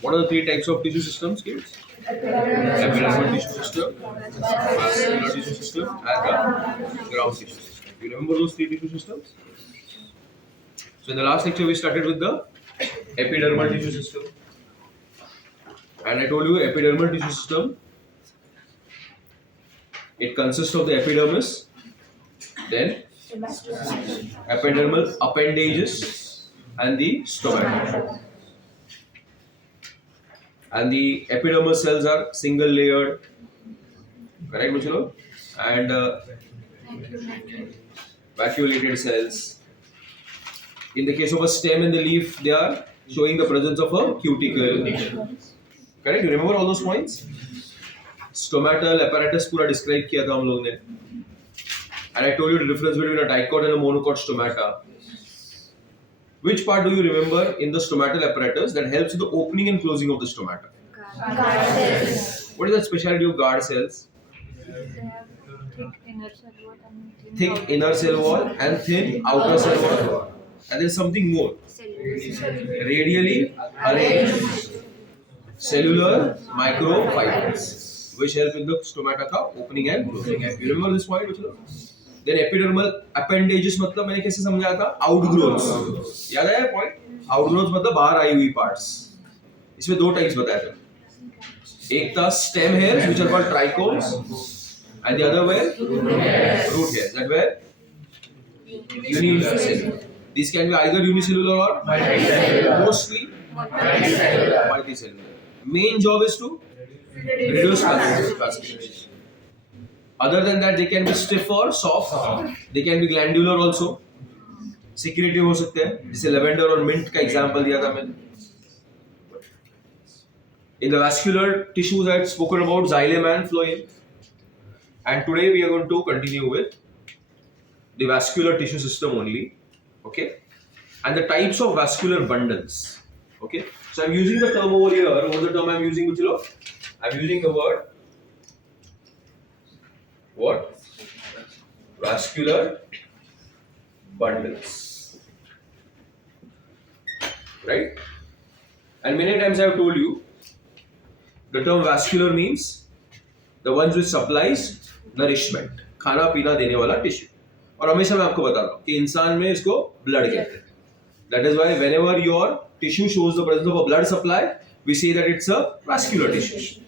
What are the three types of tissue systems, kids? Epidermal tissue system, vascular tissue system, and the ground tissue system. You remember those three tissue systems? So in the last lecture we started with the epidermal tissue system, and I told you epidermal tissue system, it consists of the epidermis, then epidermal appendages, and the stomata. And the epidermal cells are single layered, correct, Muchalo? And vacuolated cells. In the case of a stem and the leaf, they are showing the presence of a cuticle. Correct? You remember all those points? Stomatal apparatus पूरा describe किया था हम लोग ने. And I told you the difference between a dicot and a monocot stomata. Which part do you remember in the stomatal apparatus that helps in the opening and closing of the stomata? Guard cells. What is the specialty of guard cells? They have thick inner cell wall and thin Thick inner cell wall and thin outer cell wall. And there is something more. Radially arranged cellular microfibers, which help in the stomata ka opening and closing. You remember this point? Then epidermal appendages मतलब मैंने कैसे समझाया था? Outgrowths. याद आया point? Outgrowths मतलब बाहर आई हुई parts. इसमें दो types बताया था. एक था stem hairs, which are called trichomes, and the other were root hairs, that were unicellular. These can be either unicellular or mostly multicellular. Main job is to reduce calcification. Other than that, they can be stiff or soft. They can be glandular also. Secretive हो सकते हैं. जैसे lavender और mint का example दिया था मैंने. In the vascular tissues, I had spoken about xylem and phloem. And today we are going to continue with the vascular tissue system only. Okay? And the types of vascular bundles. Okay? So I'm using the term over here. Over the term I'm using, which I'm using the word what? Vascular bundles. Right? And many times I have told you, the term vascular means the ones which supplies nourishment, खाना पीना देने वाला tissue. और हमेशा मैं आपको बता रहा हूँ कि इंसान में इसको ब्लड कहते हैं. That is why whenever your tissue shows the presence of a blood supply, we say that it's a vascular tissue.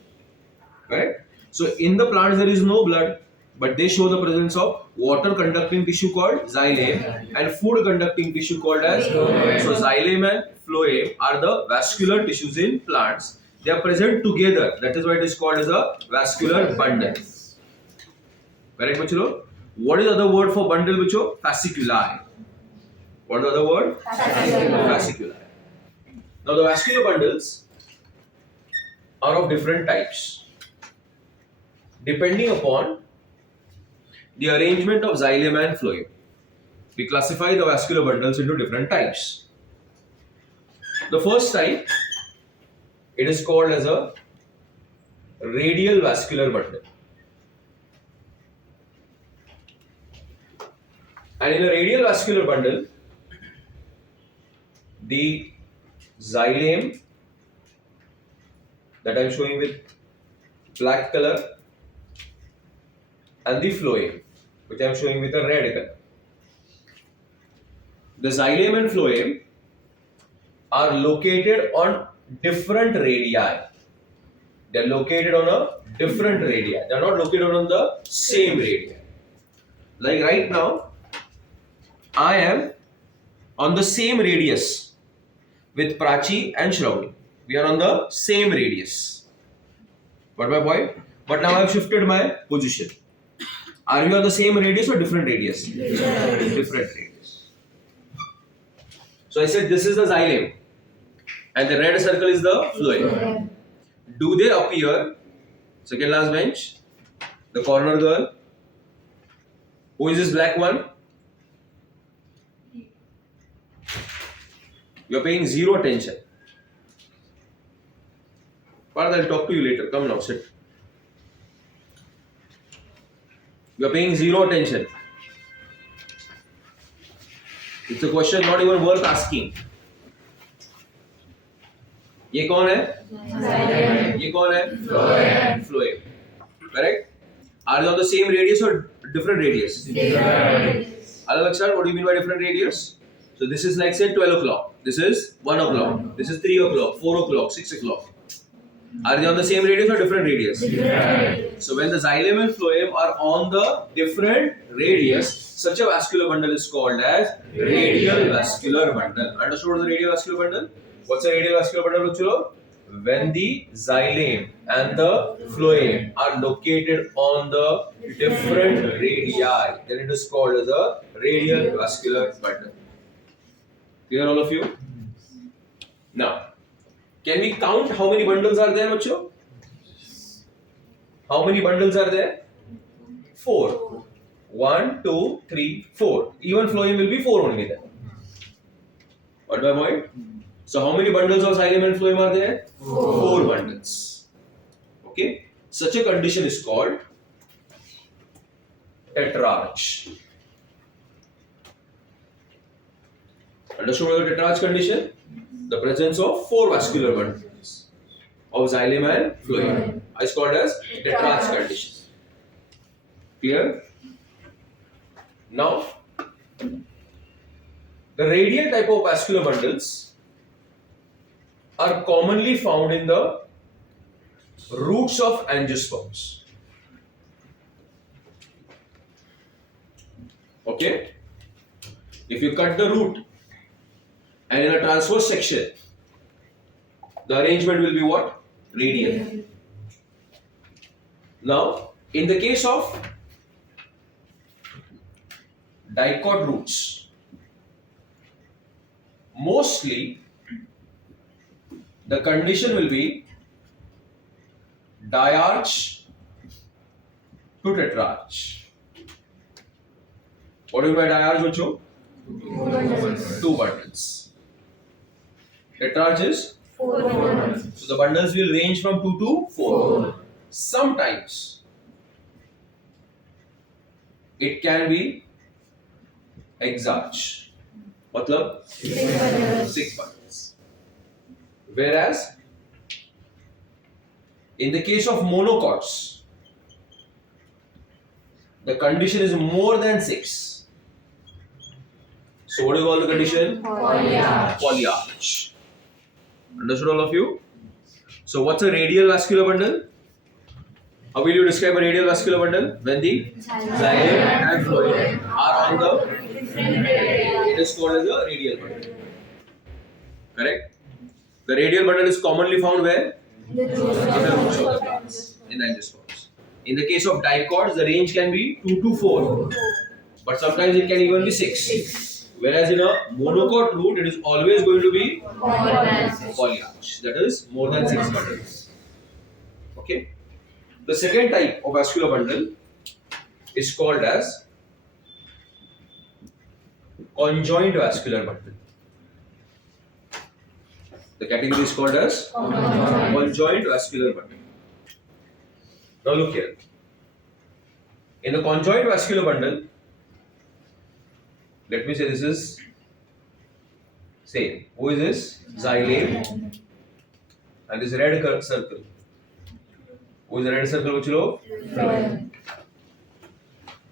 Right? So in the plants there is no blood, but they show the presence of water conducting tissue called xylem and food conducting tissue called as phloem. So xylem and phloem are the vascular tissues in plants. They are present together. That is why it is called as a vascular bundle. Correct, Bachelo? What is the other word for bundle, Bacho? Fasciculi. What is the other word? Fasciculi. Now the vascular bundles are of different types, depending upon the arrangement of xylem and phloem. We classify the vascular bundles into different types. The first type, it is called as a radial vascular bundle. And in a radial vascular bundle, the xylem that I am showing with black color and the phloem, which I am showing with a red color. The xylem and phloem are located on different radii. They are located on a different radii. They are not located on the same radii. Like right now, I am on the same radius with Prachi and Shravani. We are on the same radius. What my point? But now I have shifted my position. Are we on the same radius or different radius? Different radius. So I said this is the xylem and the red circle is the phloem. Do they appear? Second last bench. The corner girl. Who is this black one? You are paying zero attention. Parth, I'll talk to you later. Come now, sit. You are paying zero attention. It's a question not even worth asking. ये कौन है? ये कौन है? Phloem. Correct? Are they on the same radius or different radius? Alak sir, what do you mean by different radius? So this is like say 12 o'clock. This is 1 o'clock. This is 3 o'clock, 4 o'clock, 6 o'clock. Are they on the same radius or different radius? So when the xylem and phloem are on the different radius, such a vascular bundle is called as radial vascular bundle. Understood what is the radial vascular bundle? What's a radial vascular bundle, Bachcho? When the xylem and the phloem are located on the different radii, then it is called as a radial vascular bundle. Clear, all of you? Now, can we count how many bundles are there, Bachcho? How many bundles are there? 4. 1, 2, 3, 4. Even phloem will be 4 only there. What my point? So how many bundles of xylem and phloem are there? 4 bundles. Okay. Such a condition is called tetrarch. Understood what is the tetrarch condition? The presence of 4 vascular bundles of xylem and phloem is called as tetrarch condition. Clear? Now, the radial type of vascular bundles are commonly found in the roots of angiosperms. Okay? If you cut the root and in a transverse section, the arrangement will be what? Radial. Now, in the case of Dicot roots, mostly the condition will be diarch to tetrarch. What do you mean by diarch, Bachcho? 2 bundles. Tetrarch is 4 bundles. So the bundles will range from 2 to 4. Sometimes it can be exarch. Matlab 6 bundles. Whereas in the case of monocots, the condition is more than 6. So what do you call the condition? Polyarch. Polyarch. Understood, all of you? So what's a radial vascular bundle? How will you describe a radial vascular bundle? When the xylem and phloem are on the Different radii. it is called as a radial bundle. Correct? The radial bundle is commonly found where? The roots In the roots of the of plants, in the angiosperms. In the case of dicots, the range can be 2 to 4, but sometimes it can even be 6. Whereas in a monocot root, it is always going to be polyarch. That is more than 6 bundles. Okay. The second type of vascular bundle is called as conjoined vascular bundle. The category is called as conjoined vascular bundle. Now look here. In the conjoined vascular bundle, let me say this is same. Who is this? Xylem and this red circle. Who is the red circle, Bachcho? Phloem.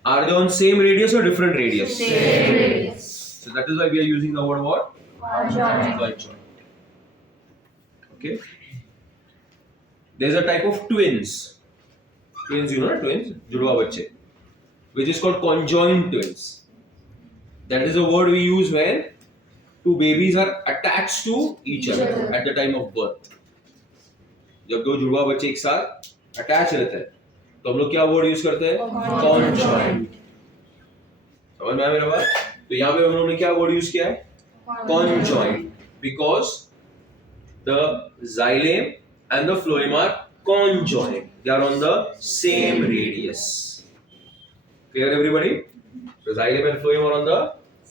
Are they on same radius or different radius? Same radius. So that is why we are using the word what? Conjoined. Conjoined. Okay. There is a type of twins. Twins, you know, twins, judwa bacche, which is called conjoined twins. That is a word we use when 2 babies are attached to each other at the time of birth. जब 2 जुड़वा बच्चे एक साथ attach रहते हैं तो हम लोग क्या वर्ड यूज करते हैं? Conjoined. समझ में आया मेरा बात? तो यहाँ पे हम लोगों ने क्या वर्ड यूज किया है? Conjoined, because the xylem and the phloem are conjoined. They are on the same radius. Clear, everybody? The xylem and phloem are on the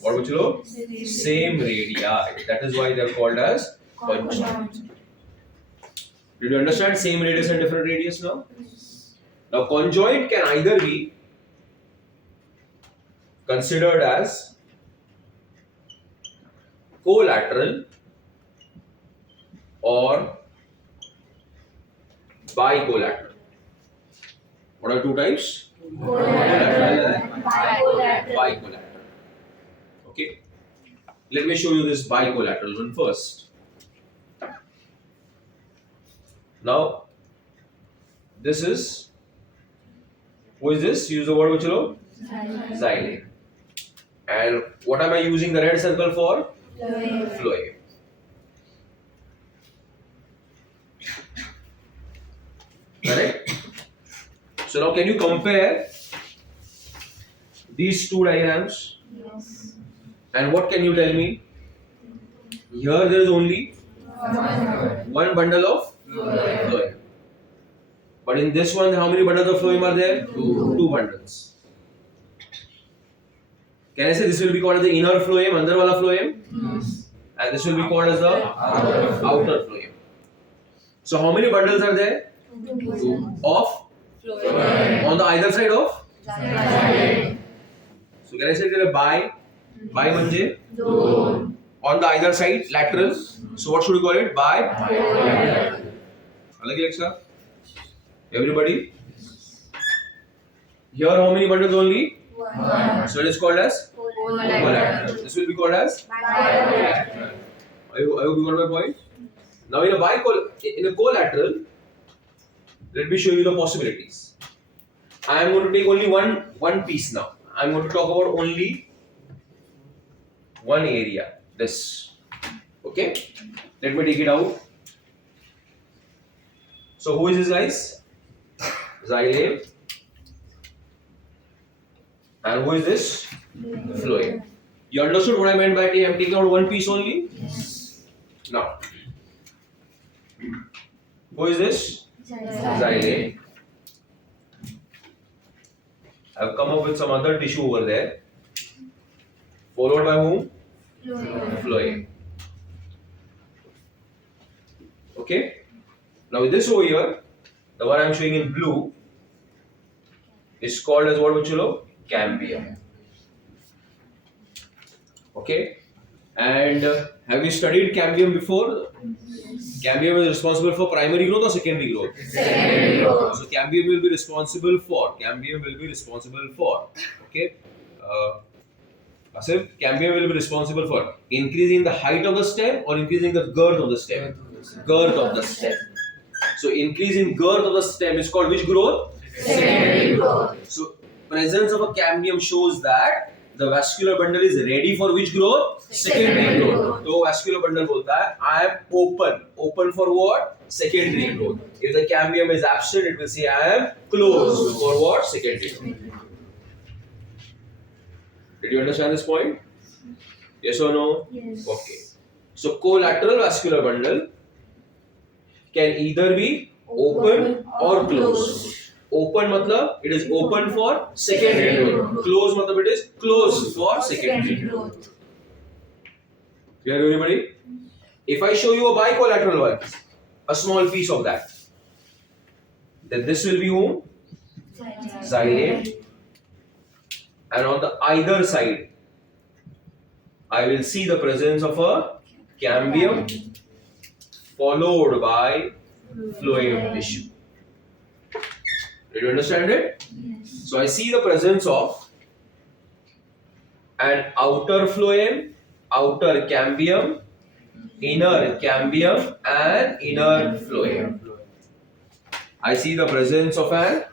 what, Bachcho? Same radii. That is why they are called as conjoined. Did you understand same radius and different radius now? Now conjoined can either be considered as collateral or bicollateral. What are two types? Collateral and bicollateral. Okay. Let me show you this bicollateral one first. Now, this is, who is this? Use the word which you know? Xylem. And what am I using the red circle for? Phloem. Correct? So now can you compare these two diagrams? Yes. And what can you tell me? Here there is only one bundle of phloem. But in this one, how many bundles of phloem are there? Two bundles. Can I say this will be called as the inner phloem, andar wala phloem? Yes. And this will be called as the outer phloem. So how many bundles are there? Of? On the either side of? So can I say there are bi manje? On the either side, lateral. So what should we call it? Bi? Alagi Alexa? Everybody? Here how many bundles only? So it is called as collateral. This will be called as bilateral. I hope you got my point. Now in a collateral, let me show you the possibilities. I am going to take only one piece now. I am going to talk about only one area. This. Okay? Let me take it out. So who is this, guys? Xylem. And who is this? Phloem. You understood what I meant by I am taking out one piece only? Yes. Now, who is this? Xylem. I have come up with some other tissue over there. Followed by whom? Phloem. Okay? Now with this over here, the one I am showing in blue is called as what, Vichulo? Cambium. Okay? And have you studied cambium before? Cambium is responsible for primary growth or secondary growth? Secondary growth. So cambium will be responsible for. Okay? Asif, cambium will be responsible for increasing the height of the stem or increasing the girth of the stem? Girth of the stem. So increase in girth of the stem is called which growth? Secondary growth. So presence of a cambium shows that the vascular bundle is ready for which growth? Secondary growth. So vascular bundle bolta hai, I am open. Open for what? Secondary growth. If the cambium is absent, it will say I am closed for what? Secondary growth. Did you understand this point? Yes or no? Yes. Okay. So collateral vascular bundle can either be open or closed. Open matlab it is open for secondary growth. Closed matlab it is closed for secondary growth. Clear everybody? If I show you a bicollateral one, a small piece of that, then this will be whom? Xylem. And on the either side, I will see the presence of a cambium followed by phloem tissue. Did you understand it? Yes. So I see the presence of an outer phloem, outer cambium, inner cambium and inner phloem. I see the presence of an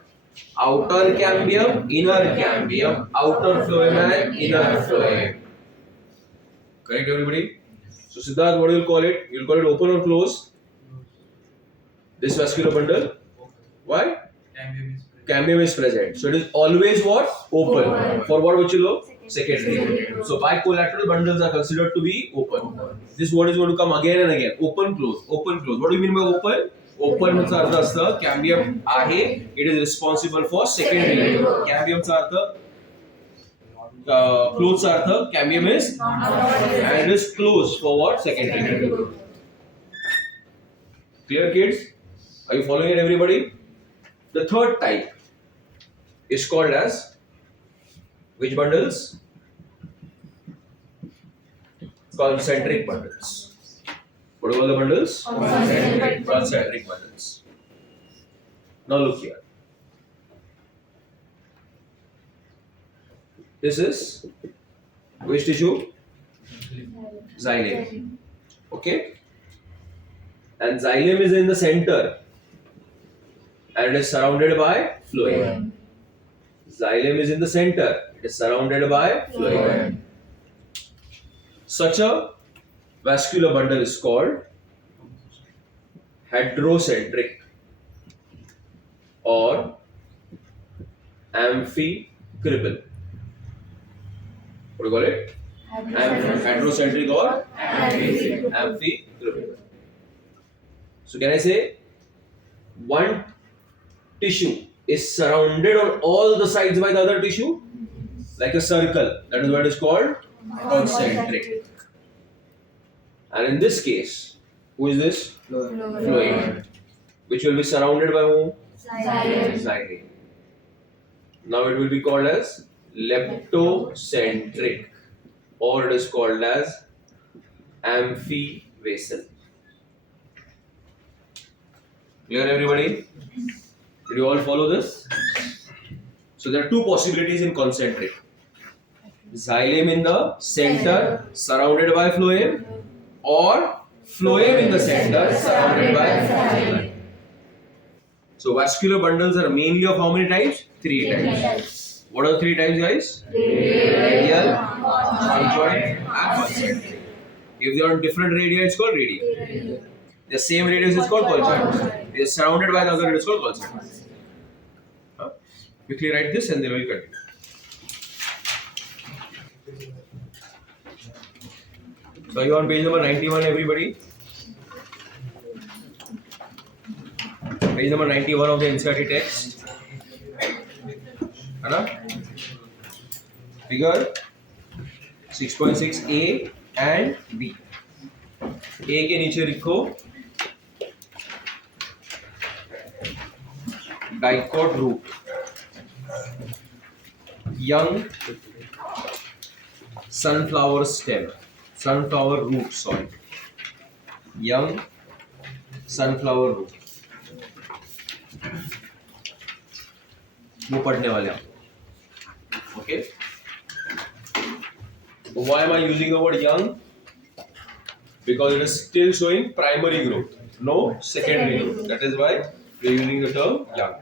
outer cambium, inner cambium, outer phloem and inner phloem. Correct everybody? So Siddharth, what do you call it? You will call it open or closed? This vascular bundle? Why? Cambium is present. So it is always what? Open. For what Vichulo? Secondary. So bicollateral bundles are considered to be open. This word is going to come again and again. Open, close. Open, close. What do you mean by open? Open means artha asta cambium ahe. It is responsible for secondary. Cambium artha closed artha cambium is and it is closed for what? Secondary. Clear, kids? Are you following it, everybody? The third type is called as which bundles? Concentric bundles. What What are all the bundles? Concentric. Concentric bundles. Now look here. This is which tissue? Xylem. Okay? And xylem is in the center and it is surrounded by phloem. Xylem is in the center. It is surrounded by phloem. Such a vascular bundle is called heterocentric or amphicripal. What do you call it? Heterocentric or amphicripal. So can I say one tissue is surrounded on all the sides by the other tissue? Like a circle. That is what is called concentric. And in this case, who is this? Phloem. Which will be surrounded by whom? Xylem. Now it will be called as leptocentric or it is called as amphivasal. Clear everybody? Did you all follow this? So there are two possibilities in concentric. Xylem in the center surrounded by phloem or phloem in the center surrounded by xylem. So vascular bundles are mainly of how many types? 3 types. What are the 3 types, guys? Radial, conjoined and concentric. If they are on different radii, it's called radial. The same radius is called conjoined. They are surrounded by the other, it is called concentric. Quickly write this and then we will continue. So you are on page number 91, everybody. Page number 91 of the NCERT text. Figure 6.6 A and B. A के नीचे लिखो Dicot root, young sunflower stem, sunflower root, sorry, young sunflower root. वो पढ़ने वाले हैं. Okay. Why am I using the word young? Because it is still showing primary growth, no secondary growth. That is why we are using the term young.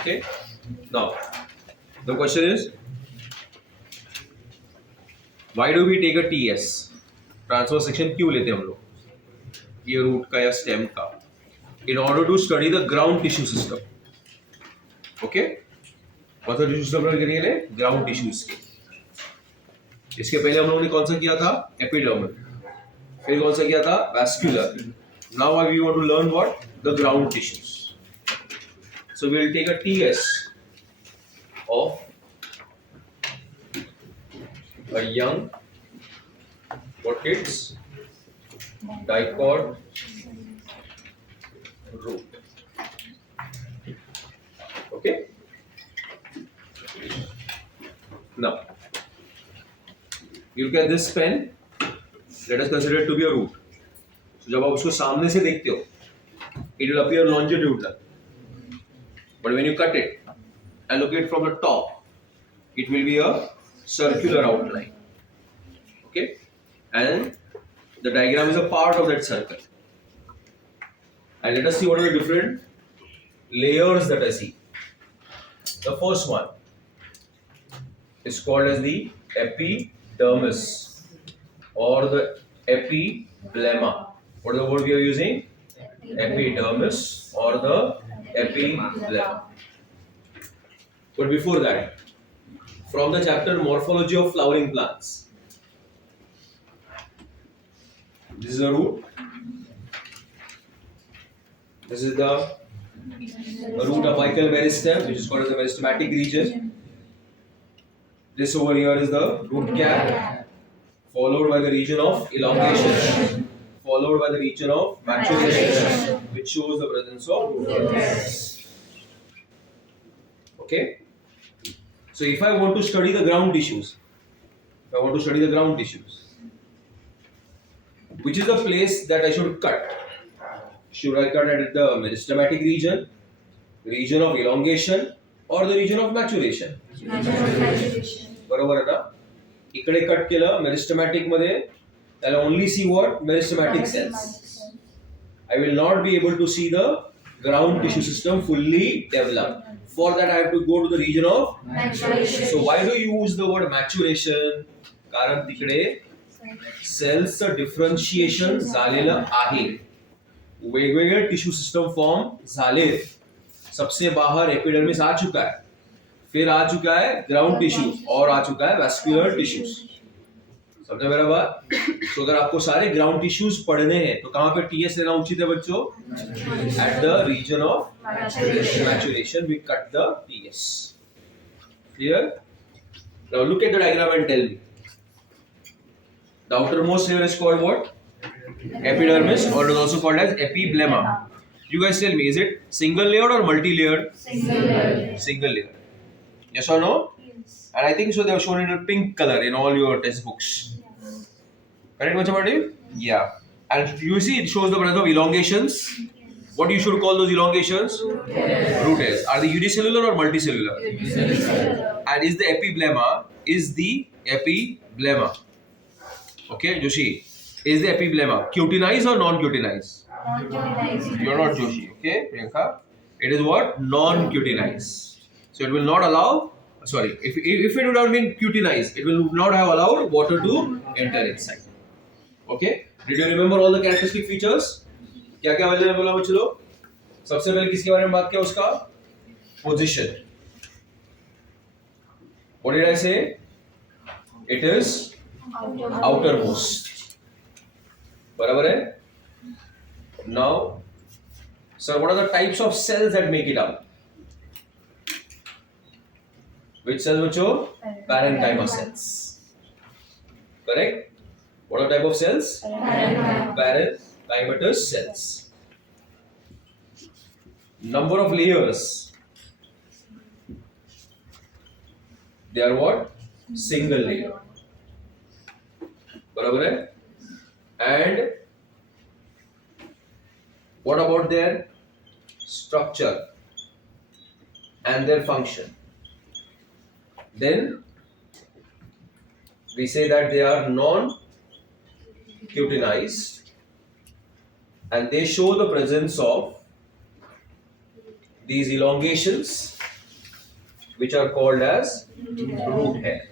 Okay. Now, the question is, why do we take a TS? Transfer section क्यों लेते हैं हम लोग? ये root का या stem का? In order to study the ground tissue system. Okay? कौन सा tissue system रन करिए ले? Ground tissues के. इसके पहले हम लोगों ने कौन सा किया था? Epidermal. फिर कौन सा किया था? Vascular. Now we want to learn what? The ground tissues. So we will take a TS of a young, what kids? Dicot root. Okay? Now, you look at this pen. Let us consider it to be a root. So जब आप उसको सामने से देखते हो, it will appear longitudinal. But when you cut it and look at it from the top, it will be a circular outline. Okay? And the diagram is a part of that circle. And let us see what are the different layers that I see. The first one is called as the epidermis or the epiblema. What is the word we are using? Epidermis or the epiblema. But before that, from the chapter Morphology of Flowering Plants, this is a root. This is the root apical meristem, which is called as the meristematic region. This over here is the root cap, followed by the region of elongation, followed by the region of maturation, which shows the presence of root hairs. Okay? So if I want to study the ground tissues, Which is the place that I should cut? Should I cut at the meristematic region, region of elongation, or the region of maturation? बरोबर आहे ना? इकडे cut केलं मेरिस्टेमॅटिक मध्ये त्याला only see what meristematic cells. I will not be able to see the ground tissue system fully developed. For that I have to go to the region of maturation. So why do you use the word maturation? कारण तिकडे सेल्सचं differentiation झालेलं आहे. वेगवेगळे tissue system form झाले. सबसे बाहर epidermis आ चुका है, फिर आ चुका है ग्राउंड टिश्यू और आ चुका है वैस्कुलर टिश्यूज. समझे मेरा बात? तो अगर आपको सारे ग्राउंड टिश्यूज पढ़ने हैं तो कहां पे टीएस लेना उचित है बच्चों? At the region of maturation we cut the TS. Clear? Now look at the diagram and tell me. The outermost layer is called what? Epidermis, or it is also called as epiblema. You guys tell me, is it single layered or multi-layered? Single layer. Single layer. Yes or no? Yes. And I think so they have shown in a pink color in all your textbooks. Correct, Machamati? Yeah. And you see it shows the presence of elongations. What you should call those elongations? Root hairs. Are they unicellular or multicellular? Unicellular. And is the epiblema? Is the epiblema? Okay, Joshi. Is the epiblema cutinized or non-cutinized? Non-cutinized. You are not Joshi, okay, Priyanka? It is what? Non-cutinized. So it will not allow. Sorry, if it would have been cutinized, it will not have allowed water to enter inside. Okay? Did you remember all the characteristic features? क्या क्या मैंने बोला बच्चों लोग? सबसे पहले किसके बारे में बात किया? उसका position. What did I say? It is outermost. बराबर है? Now, sir, what are the types of cells that make it up? Which cells, बच्चों? Parenchyma cells. Correct? What are the type of cells? Parenchymatous cells. Number of layers. They are what? Single layer. बराबर है? And what about their structure and their function? Then we say that they are non-cutinized and they show the presence of these elongations which are called as root hair.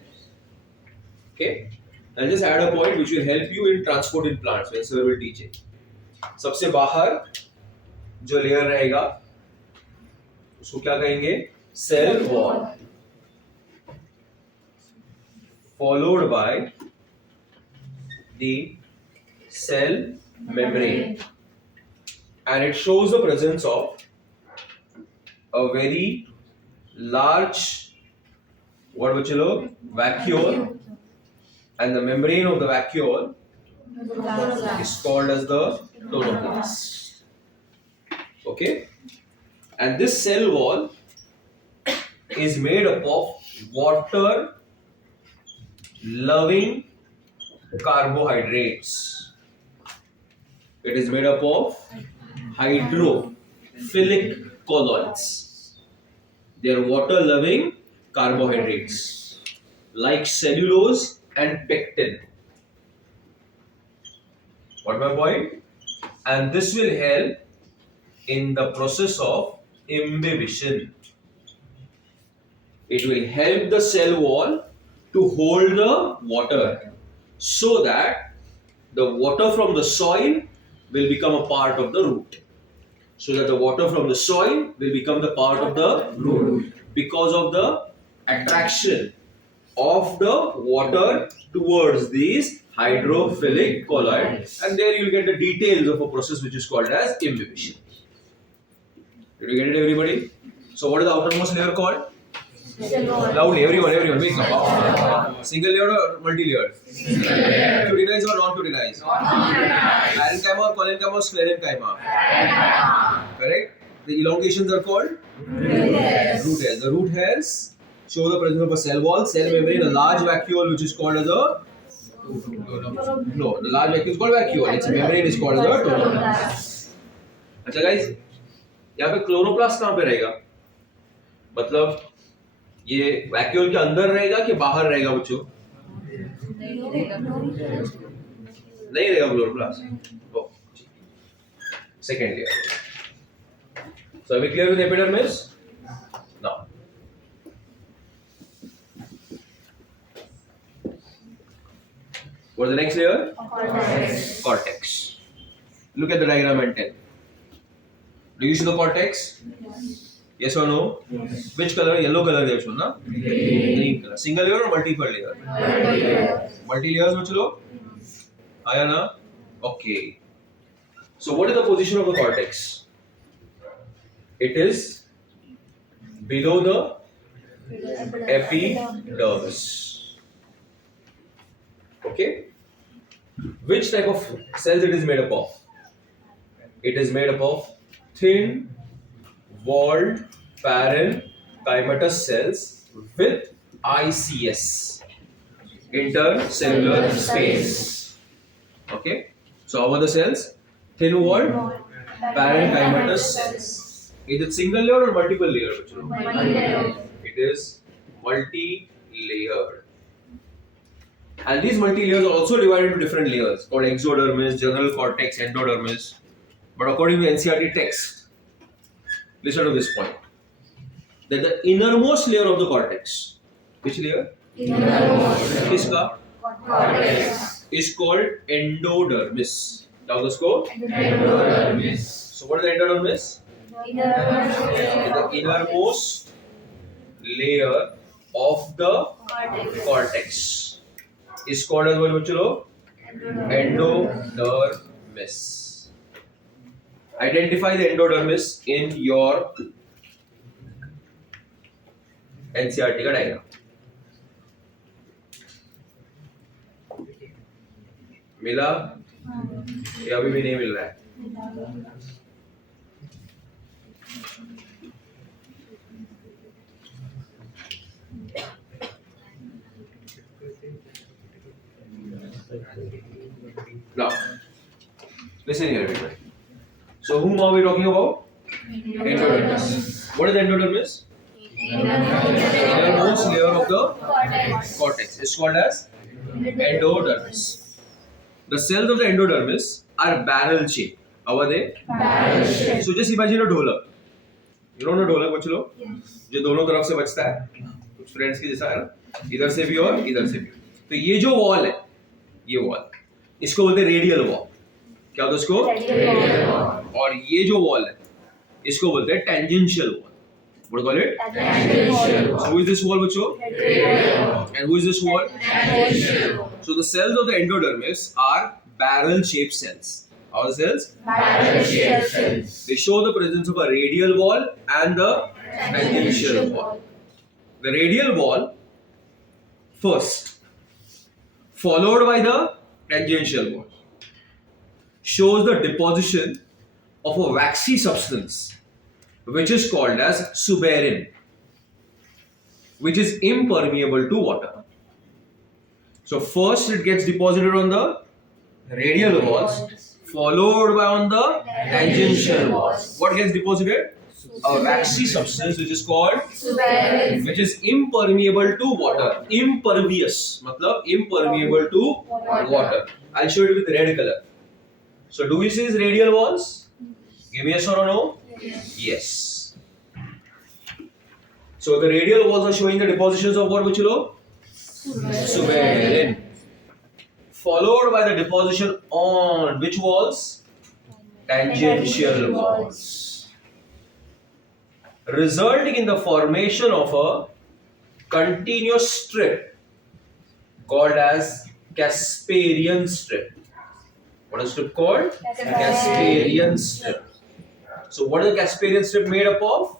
Okay? I'll just add a point which will help you in transport in plants when sir will teach it. सबसे बाहर जो layer रहेगा उसको क्या कहेंगे? Cell wall, followed by the cell membrane, and it shows the presence of a very large vacuole, and the membrane of the vacuole is called as the tonoplast. Okay, and this cell wall is made up of water loving carbohydrates. It is made up of hydrophilic colloids. They are water loving carbohydrates like cellulose and pectin. What my point? And this will help in the process of imbibition. It will help the cell wall to hold the water so that the water from the soil will become a part of the root. So that the water from the soil will become the part of the root because of the attraction of the water towards these hydrophilic colloids, and there you will get the details of a process which is called as imbibition. Did you get it, everybody? So what is the outermost layer called? Loudly, everyone, wake up. Single layer or multi-layered? Cutinized or non-cutinized? Parenchyma or collenchyma or sclerenchyma? Correct? The elongations are called? Root hairs. The root hairs show the presence of a cell wall, cell membrane, a large vacuole which is called as a No, the large vacuole is called vacuole. Its membrane is called the chloroplast. अच्छा guys, यहाँ पे chloroplast कहाँ पे रहेगा? मतलब ये vacuole के अंदर रहेगा कि बाहर रहेगा बच्चों? नहीं रहेगा chloroplast. Oh, second layer. So are we clear with epidermis? Now. What's the next layer? Cortex. Cortex. Look at the diagram and tell. Do you see the cortex? Yes or no? Yes. Which color? Yellow color they have shown, na? Green color. Single layer or multiple layer? Multi layers, bachlo? Aya na? Okay. So what is the position of the cortex? It is below the epidermis. Okay. Which type of cells it is made up of? It is made up of thin walled parenchymatous cells with ICS, intercellular space. Okay. So how are the cells? Thin walled parenchymatous cells. Is it single layer or multiple layer? It is multi-layered. And these multi-layers are also divided into different layers called exodermis, general cortex, endodermis. But according to NCERT text, listen to this point. That the innermost layer of the cortex, which layer? Innermost. Kiska? Cortex. Is called endodermis. Now let's go. Endodermis. So what is the endodermis? Innermost. The innermost layer of the cortex is called as what, bachalo? Endodermis. Identify the endodermis in your NCERT का diagram. मिला या अभी भी नहीं मिल रहा है? Now, listen here, everybody. So, whom are we talking about? Endodermis. What is the endodermis? Innermost layer of the cortex is called as endodermis. The cells of the endodermis are barrel shaped. How are they? Barrel shaped. So, just imagine a ढोलक. You know ढोलक बच्चों? जो दोनों तरफ से बजता है. कुछ फ्रेंड्स की जैसा है ना? इधर से भी और इधर से भी. तो ये जो वॉल है, ये वॉल, इसको बोलते हैं रेडियल वॉल. क्या होता है इसको? और ये जो वॉल है, इसको बोलते हैं tangential wall. What do you call it? Tangential. So who is this wall, bachcho? And who is this wall? So the cells of the endodermis are barrel-shaped cells. How are the cells? Barrel-shaped cells. They show the presence of a radial wall and the tangential wall. The radial wall first, followed by the tangential wall, shows the deposition of a waxy substance which is called as suberin, which is impermeable to water. So first it gets deposited on the radial walls, followed by on the tangential walls. What gets deposited? A waxy substance which is called Suberin. which is impermeable to water. Impervious, matlab impermeable to water. I'll show it with red color. So do we see these radial walls? Give me yes or no? Yes. So the radial walls are showing the depositions of what, bachalo? Suberin. Followed by the deposition on which walls? Tangential walls. Resulting in the formation of a continuous strip called as Casparian strip. What is strip called? Casparian strip. So what is the Casparian strip made up of?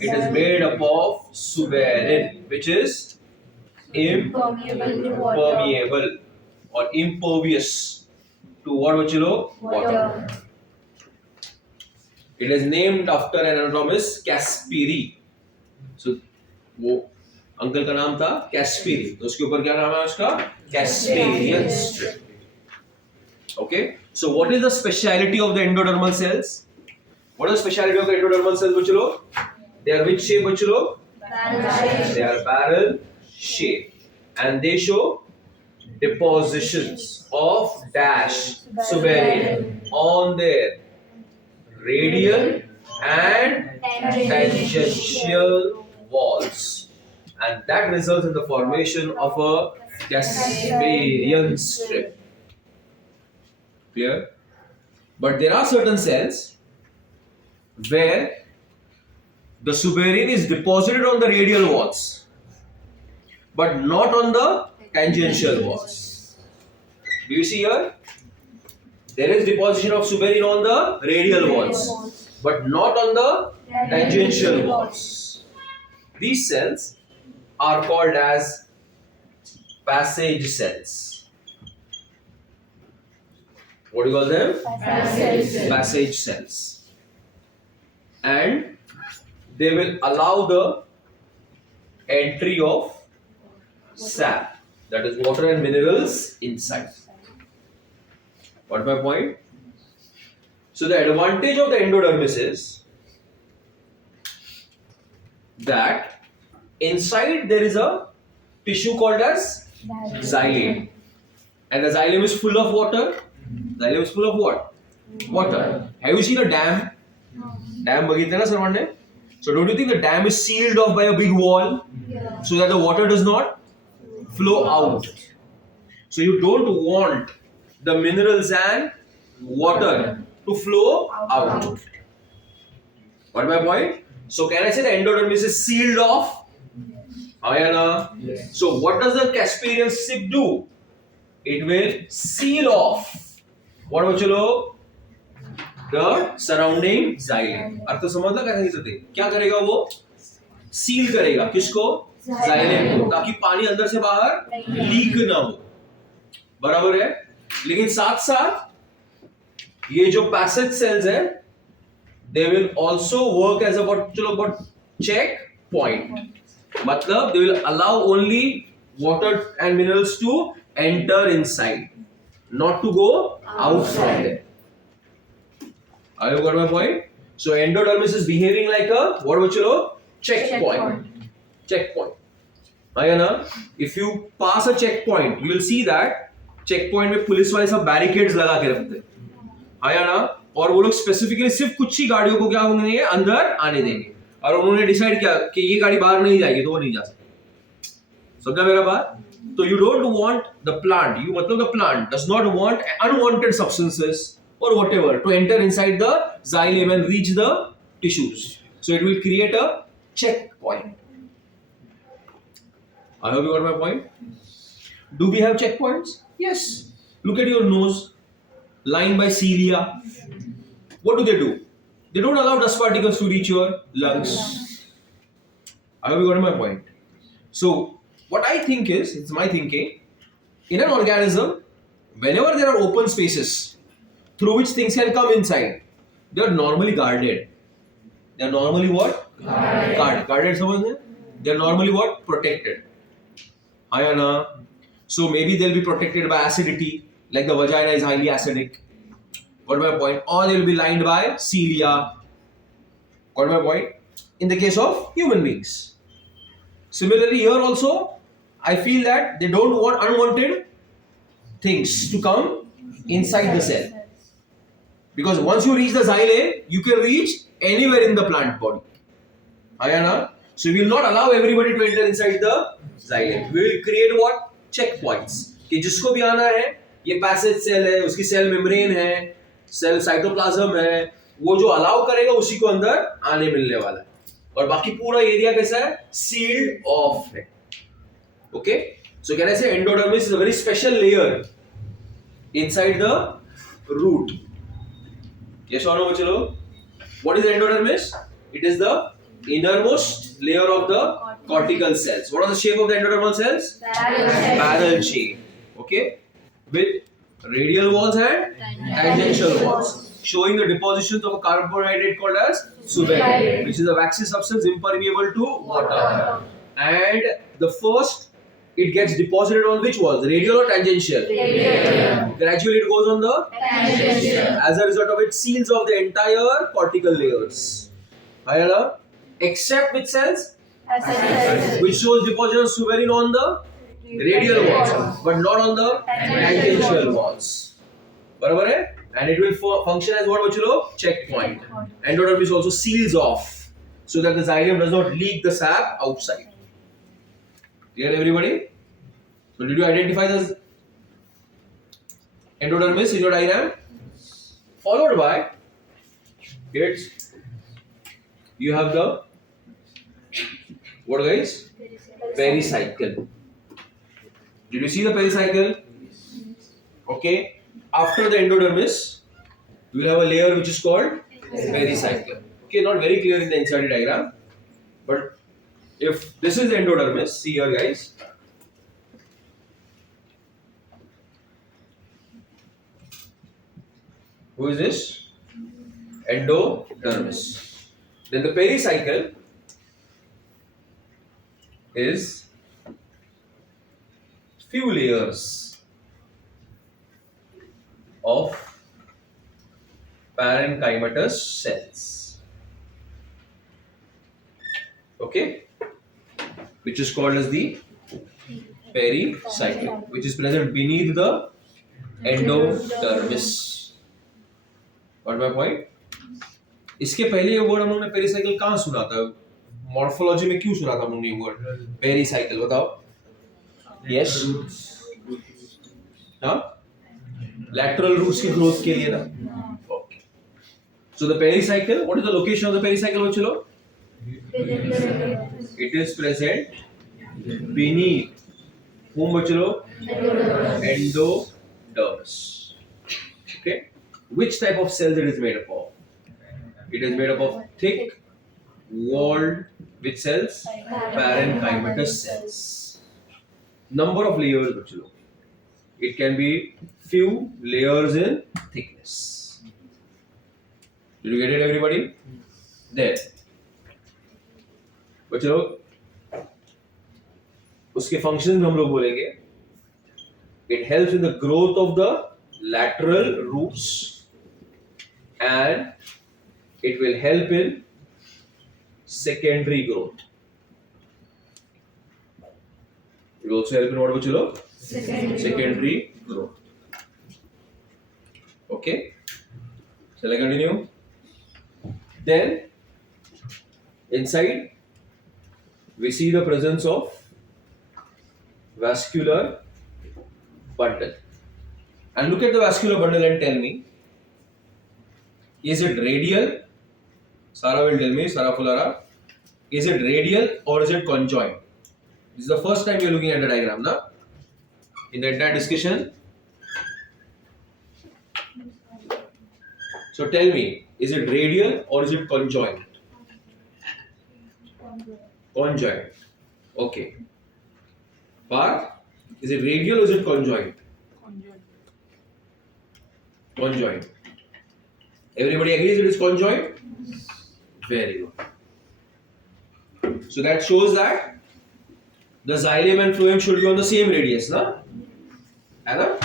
It is made up of suberin, which is impermeable or impervious to what, bachalo? Water. It is named after an anatomist, Caspari. So uncle का नाम था कैस्पेरी, तो उसके ऊपर क्या नाम है उसका? Casparian strip. Okay, so what is the speciality of the endodermal cells? What is the speciality of the endodermal cells, बच्चों लोग? They are which shape, बच्चों लोग? They are barrel shape, and they show depositions of dash suberin on their radial and tangential walls, and that results in the formation of a Casparian strip. Clear? But there are certain cells where the suberin is deposited on the radial walls, but not on the tangential walls. Do you see here? There is deposition of suberin on the radial walls, but not on the tangential walls. These cells are called as passage cells. What do you call them? Passage cells. And they will allow the entry of sap, that is water and minerals, inside. What's my point? So the advantage of the endodermis is that inside there is a tissue called as xylem, and the xylem is full of water. Xylem is full of what? Water. Have you seen a dam? Dam बघितलं ना सर्वांनी? So don't you think the dam is sealed off by a big wall so that the water does not flow out? So you don't want the minerals and water to flow out. What my point? So can I say the endodermis is sealed off? Ayana? Yes. So what does the Casparian strip do? It will seal off. What बच्चों लोग? The surrounding xylem. अर्थ समझ लगा कैसे करते? क्या करेगा वो? Seal करेगा किसको? xylem को, ताकि पानी अंदर से बाहर लीक ना हो. बराबर है? लेकिन साथ साथ ये जो पैसेज सेल्स है, they will also work as a what check point. मतलब they will allow only water and minerals to enter inside, not to go out from there. Have you got my point? So endodermis is behaving like a what बच्चों लोग? Checkpoint. Checkpoint. है ना? If you pass a checkpoint, you will see that checkpoint में police वाले सब barricades लगा के रखते हैं. है ना? और वो लोग स्पेसिफिकली सिर्फ कुछ ही गाड़ियों को क्या होंगे अंदर आने देंगे, और उन्होंने डिसाइड किया कि ये गाड़ी बाहर नहीं जाएगी तो वो नहीं जा सकती. समझा मेरा बात? तो you don't want the plant, you मतलब the plant does not want unwanted substances or whatever to enter inside the xylem and reach the tissues. So it will create a checkpoint. I hope you got my point. Do we have checkpoints? Yes. Look at your nose, lined by cilia. What do? They don't allow dust particles to reach your lungs. I hope you got my point. So what I think is, it's my thinking, in an organism, whenever there are open spaces through which things can come inside, they are normally guarded. They are normally what? Guarded समझते? They are normally what? Protected. Ayana. So maybe they'll be protected by acidity, like the vagina is highly acidic. Got my point? Or they will be lined by cilia. Got my point? In the case of human beings. Similarly, here also, I feel that they don't want unwanted things to come inside the cell. Because once you reach the xylem, you can reach anywhere in the plant body. Ayana? So we will not allow everybody to enter inside the xylem. We will create what? Checkpoints. कि जिसको भी आना है, ये passage cell है, उसकी cell membrane है, cell cytoplasm है, वो जो allow करेगा उसी को अंदर आने मिलने वाला है. और बाकी पूरा एरिया कैसा है? Sealed off है. Okay? So can I say endodermis is a very special layer inside the root. Yes or no, bachcho? What is endodermis? It is the innermost layer of the cortical cells. What are the shape of the endodermal cells? Barrel shape. Okay? With radial walls and tangential walls, showing the depositions of a carbohydrate called as suberin, which is a waxy substance impermeable to water. and the first it gets deposited on which walls? Radial or tangential? Radial. Gradually it goes on the Tangential. as a result of it seals off the entire cortical layers. Ayala? Except which cells? Ascending. Which shows deposition of suberin on the radial walls, but not on the tangential walls. Barabar hai? And it will function as what bachalo? Checkpoint. Endodermis also seals off so that the xylem does not leak the sap outside. Clear everybody? So did you identify the endodermis in your diagram? Followed by kids, you have the what guys? Pericycle. Did you see the pericycle? Okay. After the endodermis, you will have a layer which is called pericycle. Okay, not very clear in the inside diagram, but if this is the endodermis, see here guys. Who is this? Endodermis. Then the pericycle is few layers of parenchymatous cells. Okay, which is called as the pericycle, which is present beneath the endodermis. Got my point? इसके पहले ये word हम लोगों ने pericycle कहाँ सुना था? Morphology में क्यों सुना था हम लोगों ने ये वर्ड पेरिसाइकिल? बताओ. Yes. हाँ? Lateral roots की growth के लिए ना. Okay. So the pericycle, what is the location of the pericycle बच्चों? It is present beneath whom bachalo? Endodermis. Okay. Which type of cells it is made up of? It is made up of thick walled which cells? Parenchymatous cells. Number of layers bachalo. It can be few layers in thickness. Did you get it everybody? There. बच्चों उसके function हम लोग बोलेंगे it helps in the growth of the lateral roots and it will help in secondary growth. It will also help in what bachalo? Secondary growth. Okay, shall I continue? Then inside we see the presence of vascular bundle. And look at the vascular bundle and tell me, is it radial? Sara will tell me, Sara Fulara. Is it radial or is it conjoined? This is the first time we are looking at the diagram, na? In the entire discussion. So tell me, is it radial or is it conjoined? Conjoined. Okay. Parth, is it radial or is it conjoined? Conjoined. Everybody agrees it is conjoined? Very good. So that shows that the xylem and phloem should be on the same radius, na? है ना?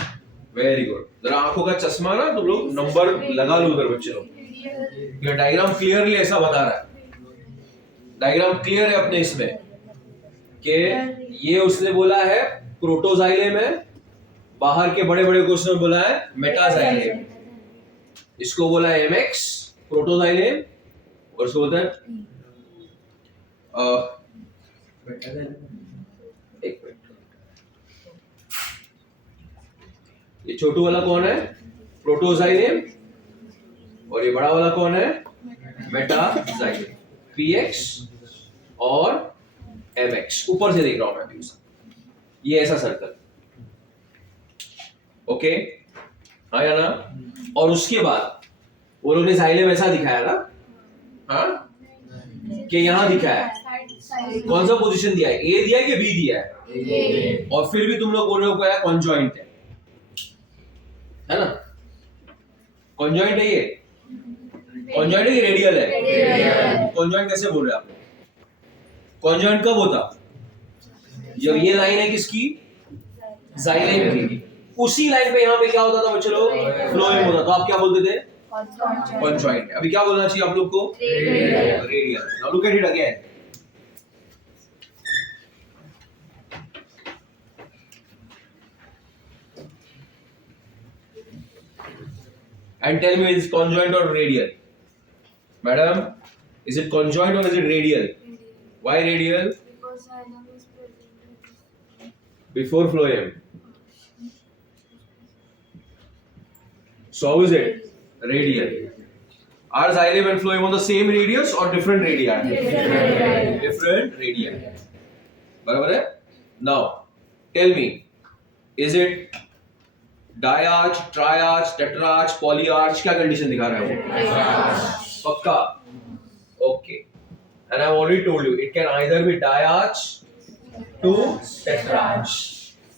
Very good. जरा आंखों का चश्मा ना तुम लोग number लगा लो उधर बच्चे लोग. ये डायग्राम क्लियरली ऐसा बता रहा है. डायग्राम क्लियर है अपने इसमें कि ये उसने बोला है प्रोटोजाइलेम है, बाहर के बड़े बड़े क्वेश्चन में बोला है मेटाजाइलेम, इसको बोला है एमएक्स प्रोटोजाइलेम और इसको बोलता है एक मिनट, ये छोटू वाला कौन है? प्रोटोजाइलेम और ये बड़ा वाला कौन है? मेटाजाइलेम. पीएक्स और एमएक्स ऊपर से देख रहा हूं मैं अभी. ये ऐसा सर्कल. ओके, आया ना? और उसके बाद वो लोग ने जाइलेम ऐसा दिखाया ना, हाँ, कि यहां दिखाया है. कौन सा पोजीशन दिया है? ए दिया है कि बी दिया है? और फिर भी तुम लोग बोल रहे हो क्या? कॉन्जॉइंट है ना? कॉन्जॉइंट है ये. कॉन्जॉइंट है कि रेडियल है? कॉन्जॉइंट कैसे बोल रहे हैं आप? कॉन्जॉइंट कब होता? जब ये लाइन है किसकी, जाइलेम की, उसी लाइन पे यहाँ पे क्या होता था बच्चे लोग, फ्लोएम होता, तो आप क्या बोलते थे, कॉन्जॉइंट। अभी क्या बोलना चाहिए आप लोग को, radial. Now look at it again, and tell me, is it conjoined or radial? Madam, is it conjoined or is it radial? Why radial? Because xylem is present. Before phloem. So how is it? Radial. Are xylem and phloem on the same radius or different radii? Different radii. बराबर है? Now, tell me, is it डायआर्च, ट्रायआर्च, टेट्राआर्च, पॉलीआर्च, क्या condition दिखा रहा है वो? पक्का? Okay. And I've already told you, it can either be diarch to tetrarch.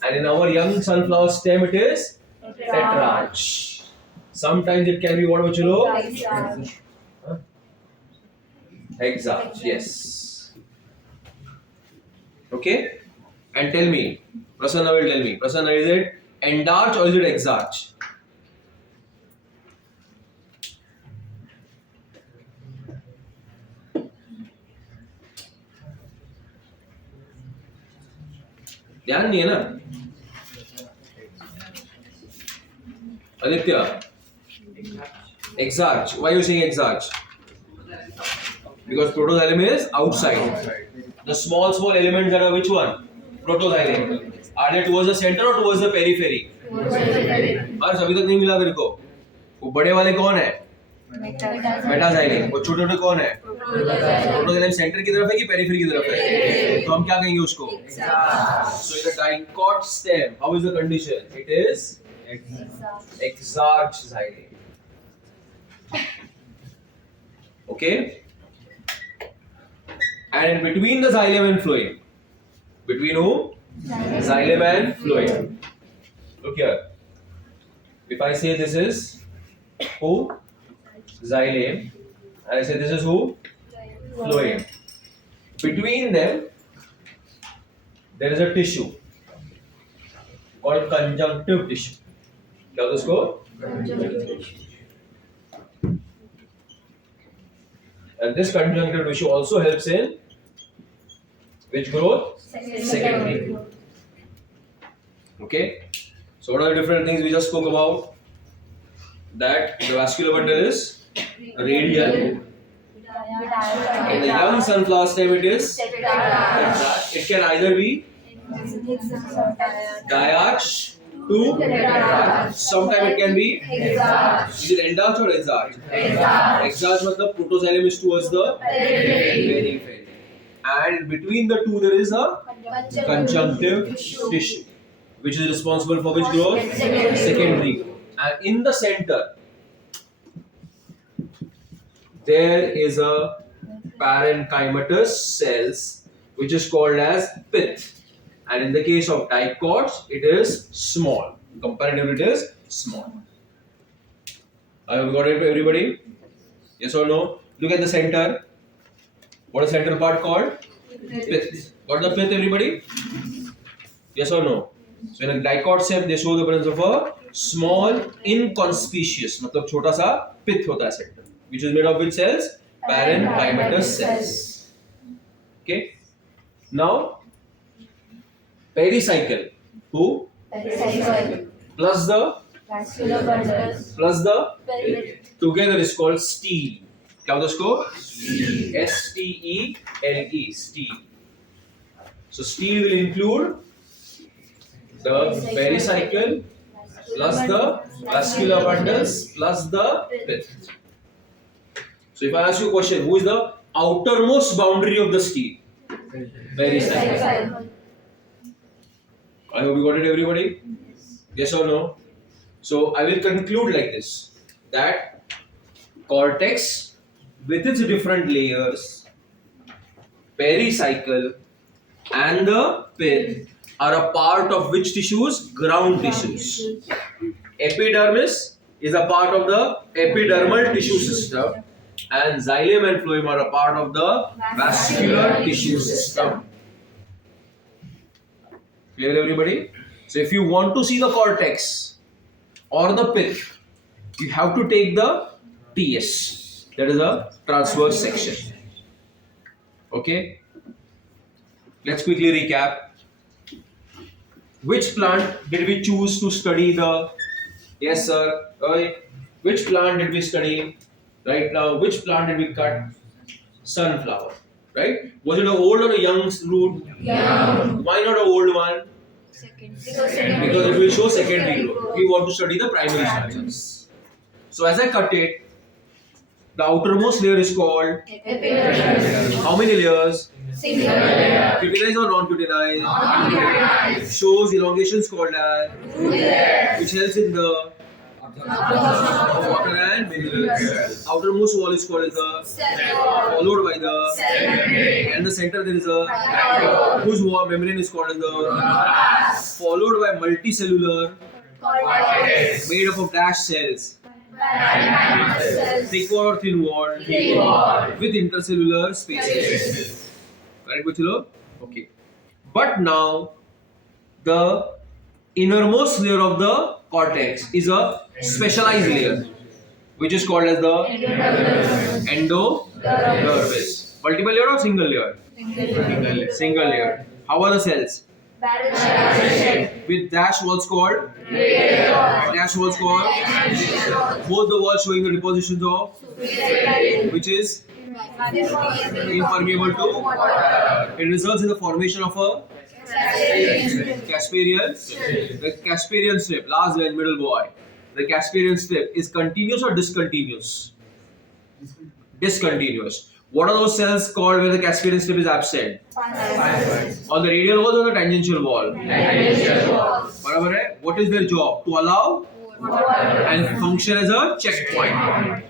And in our young sunflower stem, it is tetrarch. Sometimes it can be what, Bachalo? Huh? Hexarch, yes. Okay? And tell me, Prasanna will tell me, Prasanna, is it endarch or is it exarch? ध्यान नहीं है ना Aditya? Exarch. Why are you saying exarch? Because protoxylem is outside. The small elements that are which one? Protoxylem. Are they towards the center or towards the periphery? बस अभी तक नहीं मिला तेरे को। वो बड़े वाले कौन है? मेटाजाइलेम। वो छोटे छोटे कौन है? प्रोटोजाइलेम सेंटर की तरफ है कि पेरिफेरी की तरफ है? तो हम क्या कहेंगे उसको? So in the dicot stem, how is the condition? It is exarch xylem. Okay? And in between the xylem and phloem, between whom? Xylem and phloem. Look here. If I say this is who? Xylem. And I say this is who? Phloem. Between them, there is a tissue called conjunctive tissue. क्या होता है उसको? And this conjunctive tissue also helps in which growth? Secondary. Okay. So what are the different things we just spoke about? That the vascular bundle is radial. In the young sunflower stem it is tetrarch. It can either be diarch to tetrarch. Sometimes it can be is it endarch or exarch? Exarch मतलब protoxylem is towards the periphery. And between the two there is a conjunctive tissue which is responsible for which growth? Secondary growth. And in the center there is a parenchymatous cells which is called as pith. And in the case of dicots it is small. Comparatively it is small. I have got it everybody? Yes or no? Look at the center. What is central part called? Pith. Got the pith everybody? Yes or no? So in a dicot stem they show the presence of a small inconspicuous मतलब छोटा सा pith होता है center which is made of which cells? Parenchymatous cells. Okay. Now pericycle. Who? Pericycle. Plus the Vascular bundles. plus the Pith. together is called stele. क्या होता है उसको? S-T-E-L-E. Stele. So stele will include the pericycle plus the vascular bundles plus the pith. So if I ask you a question, who is the outermost boundary of the stele? Pericycle. I hope you got it everybody? Yes or no? So I will conclude like this, that cortex with its different layers, pericycle and the pith are a part of which tissues? Ground tissues. Epidermis is a part of the epidermal tissue system and xylem and phloem are a part of the vascular tissue system. Clear, everybody? So if you want to see the cortex or the pith, you have to take the TS, that is a transverse section. Okay, let's quickly recap. Which plant did we choose to study the? Yes, sir. Which plant did we study right now? Which plant did we cut? Sunflower. Right? Was it an old or a young root? Young. Why not an old one? Because Because it will show secondary growth. We want to study the primary structures. So as I cut it, the outermost layer is called. epidermis. How many layers? Single layer. Cutinized or non-cutinized? Non-cutinized. Shows elongations called as, Root hairs. which helps in the water and minerals. Outermost wall is called as the, followed by the, and in the center there is a, whose wall membrane is called as the, followed by multicellular, Cortex. made up of dash cells, thick wall or thin wall, with intercellular spaces. Correct, Bachilo? Okay. But now the innermost layer of the cortex is a specialized layer, which is called as the endodermis. Multiple layer or single layer? Single layer. How are the cells? With dash walls called? Dash walls called? Both the walls showing the depositions of, which is impermeable to water. It results in the formation of a Casparian strip. The Casparian strip, last bench, middle boy. The Casparian strip is continuous or discontinuous? Discontinuous. What are those cells called where the Casparian strip is absent? On the radial wall or the tangential wall? बराबर है? What is their job? To allow and function as a checkpoint.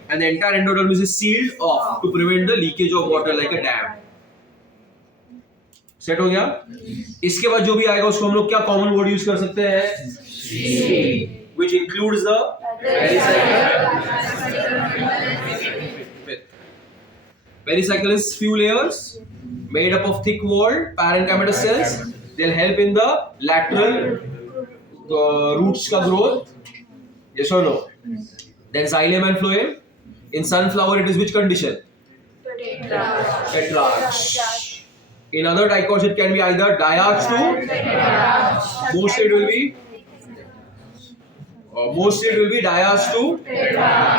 And the entire endodermis is sealed off to prevent the leakage of water like a dam. Set हो गया? इसके बाद जो भी आएगा उसको हम लोग क्या कॉमन वर्ड यूज कर सकते हैं? Which includes the pericycle is few layers made up of thick walled parenchymatous cells. They'll help in the lateral roots ka growth. Yes or no? Then xylem and phloem. In sunflower, it is which condition? Tetrarch. In other dicots, it can be either diarch to. Mostly it will be. Mostly it will be diarch to.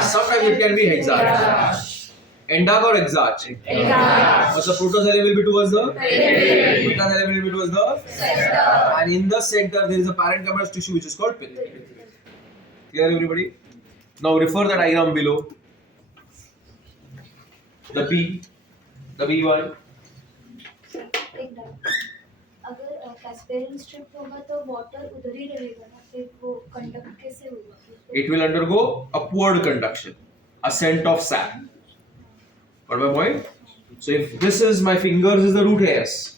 Sometimes it can be hexarch. Endarch or exarch? But the protoxylem will be towards the. Metaxylem will be towards the. And in the center, there is a parenchymatous tissue which is called pith. Clear, everybody? Now refer the diagram below. The B one. अगर Casparian strip होगा तो water उधर ही रहेगा ना, फिर वो conduct कैसे होगा? It will undergo upward conduction, ascent of sap. Got my point? So if this is my fingers is the root hairs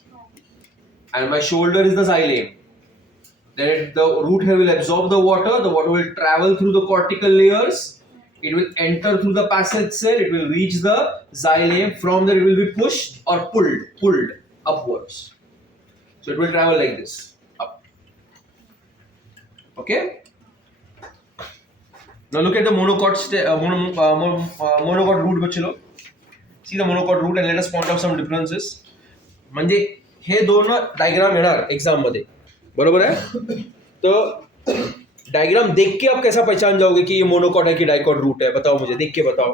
and my shoulder is the xylem, then the root hair will absorb the water will travel through the cortical layers, it will enter through the passage cell, it will reach the xylem, from there it will be pushed or pulled upwards. So it will travel like this, up. Okay? Now look at the monocot root bachilo. See the monocot root and let us point out some differences. म्हणजे हे दोन diagram येणार exam मध्ये, बरोबर है? तो diagram देख के आप कैसा पहचान जाओगे कि ये मोनोकॉट है कि डाइकॉट रूट है? बताओ मुझे, देख के बताओ.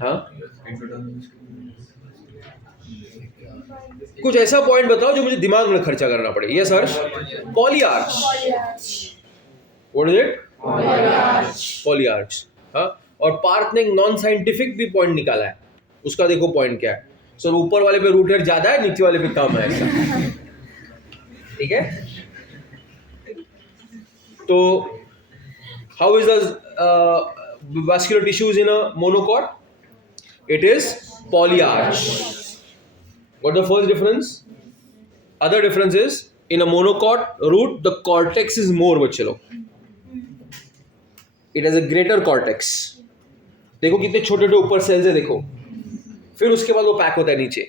हाँ? कुछ ऐसा पॉइंट बताओ जो मुझे दिमाग में खर्चा करना पड़े. Yes Harsh? Polyarch. What is it? Polyarch. हाँ? और पार्थ ने एक नॉन साइंटिफिक भी पॉइंट निकाला है, उसका देखो पॉइंट क्या है. सर ऊपर वाले पे रूट हेयर ज्यादा है, नीचे वाले पे कम है, ऐसा. ठीक है? तो how is the vascular tissues in a monocot? It is polyarch. What the first difference? Other difference is in a monocot root the cortex is more bachelo. It has a greater cortex. देखो कितने छोटे छोटे ऊपर sales है, देखो. फिर उसके बाद वो पैक होता है नीचे.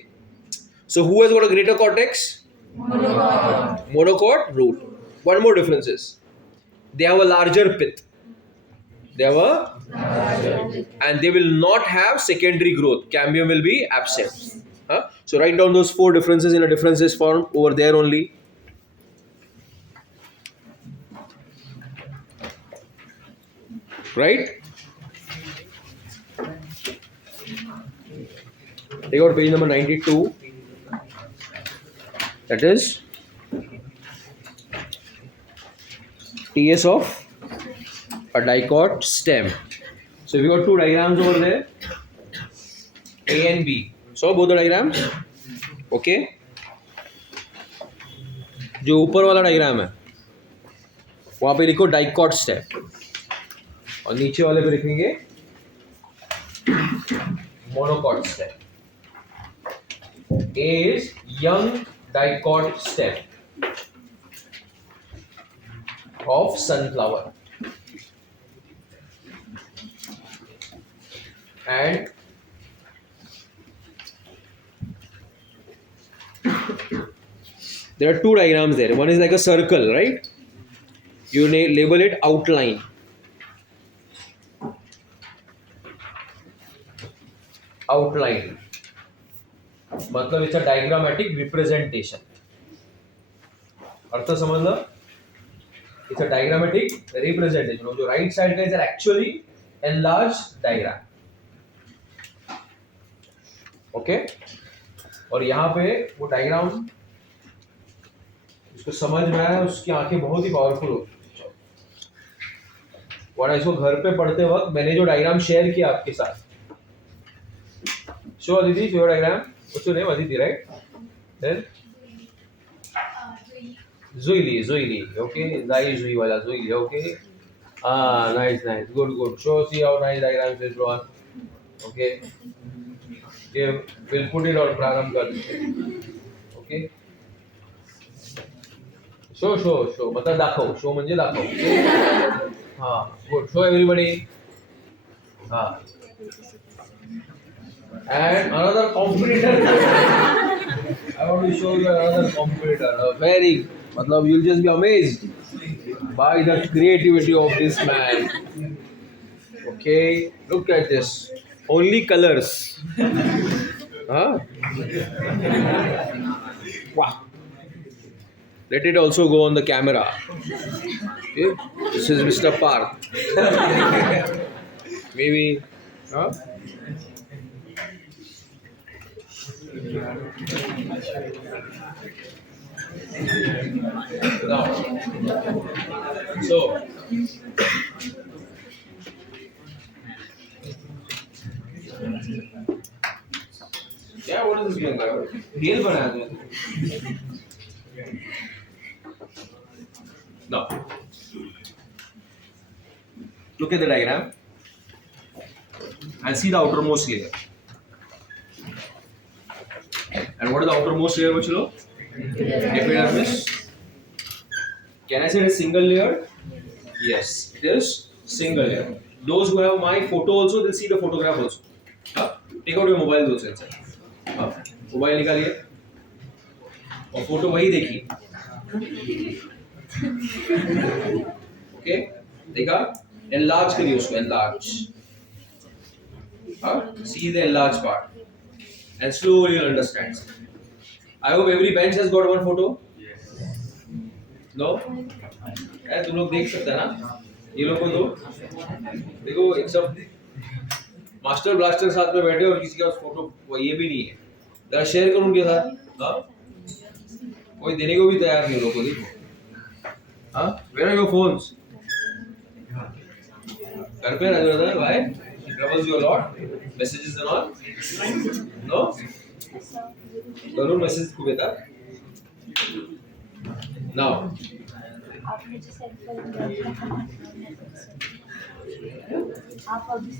So who has got a greater cortex? Monocot root. One more difference is they have a larger pith. They have and they will not have secondary growth. Cambium will be absent. Huh? So write down those 4 differences in a differences form over there only. Right? Take out page number 92. That is TS of a dicot stem. So we got 2 diagrams over there, A and B. So both the diagrams, okay. जो ऊपर वाला diagram है वहाँ पे लिखो dicot stem और नीचे वाले पे लिखेंगे monocot stem. A is young dicot stem of sunflower and there are 2 diagrams there. One is like a circle, right? You label it outline. Outline. मतलब it's a diagrammatic representation. अर्थ समझना? It's a diagrammatic representation. जो right side का is an actually enlarged diagram. Okay? और यहाँ पे वो diagram उसको समझ में आया, उसकी आंखें बहुत ही पावरफुल होती हैं. और इसको घर पे पढ़ते वक्त मैंने जो डायग्राम शेयर किया आपके साथ, show Aditi, show diagram. What's your name? Aditi, right? Then Zuili, okay. Zai Zui wala Zuili, okay. Nice, good. Show, see how nice diagrams is drawn. Okay. Okay, we'll put it on Prarambh kar. Okay. Show. मतलब दाखव. Show म्हणजे दाखव. हाँ, good. Show everybody. हाँ. And another competitor. I want to show you another competitor. Very, मतलब you'll just be amazed by the creativity of this man. Okay, look at this. Only colors. Huh? Wow. Let it also go on the camera. Okay, this is Mr. Park. Maybe. Huh? Now, so yeah, what is this being like? Real banana. Now, look at the diagram and see the outermost layer. And what is the outermost layer, Bachelo? Epidermis. Can I say it is single layer? Yes, it is single layer. Those who have my photo also, they'll see the photograph also. Take out your mobile those inside. Mobile निकालिए और photo वही देखिए. Okay, देखा? Enlarge करिए उसको, enlarge. See the enlarged part. And slowly you'll understand. I hope every bench has got one photo. No? यार तुम लोग देख सकते हैं ना? ये लोग को दो. देखो एक सब मास्टर ब्लास्टर साथ में बैठे और किसी का फोटो वो ये भी नहीं है. जरा शेयर करूँ उनके साथ. हाँ? कोई देने को भी तैयार नहीं लोगों को. देखो. हाँ? Where are your phones? घर पे रह जाता है भाई. Troubles you a lot. Messages and all. No? जरूर मैसेज को बेटा. Now.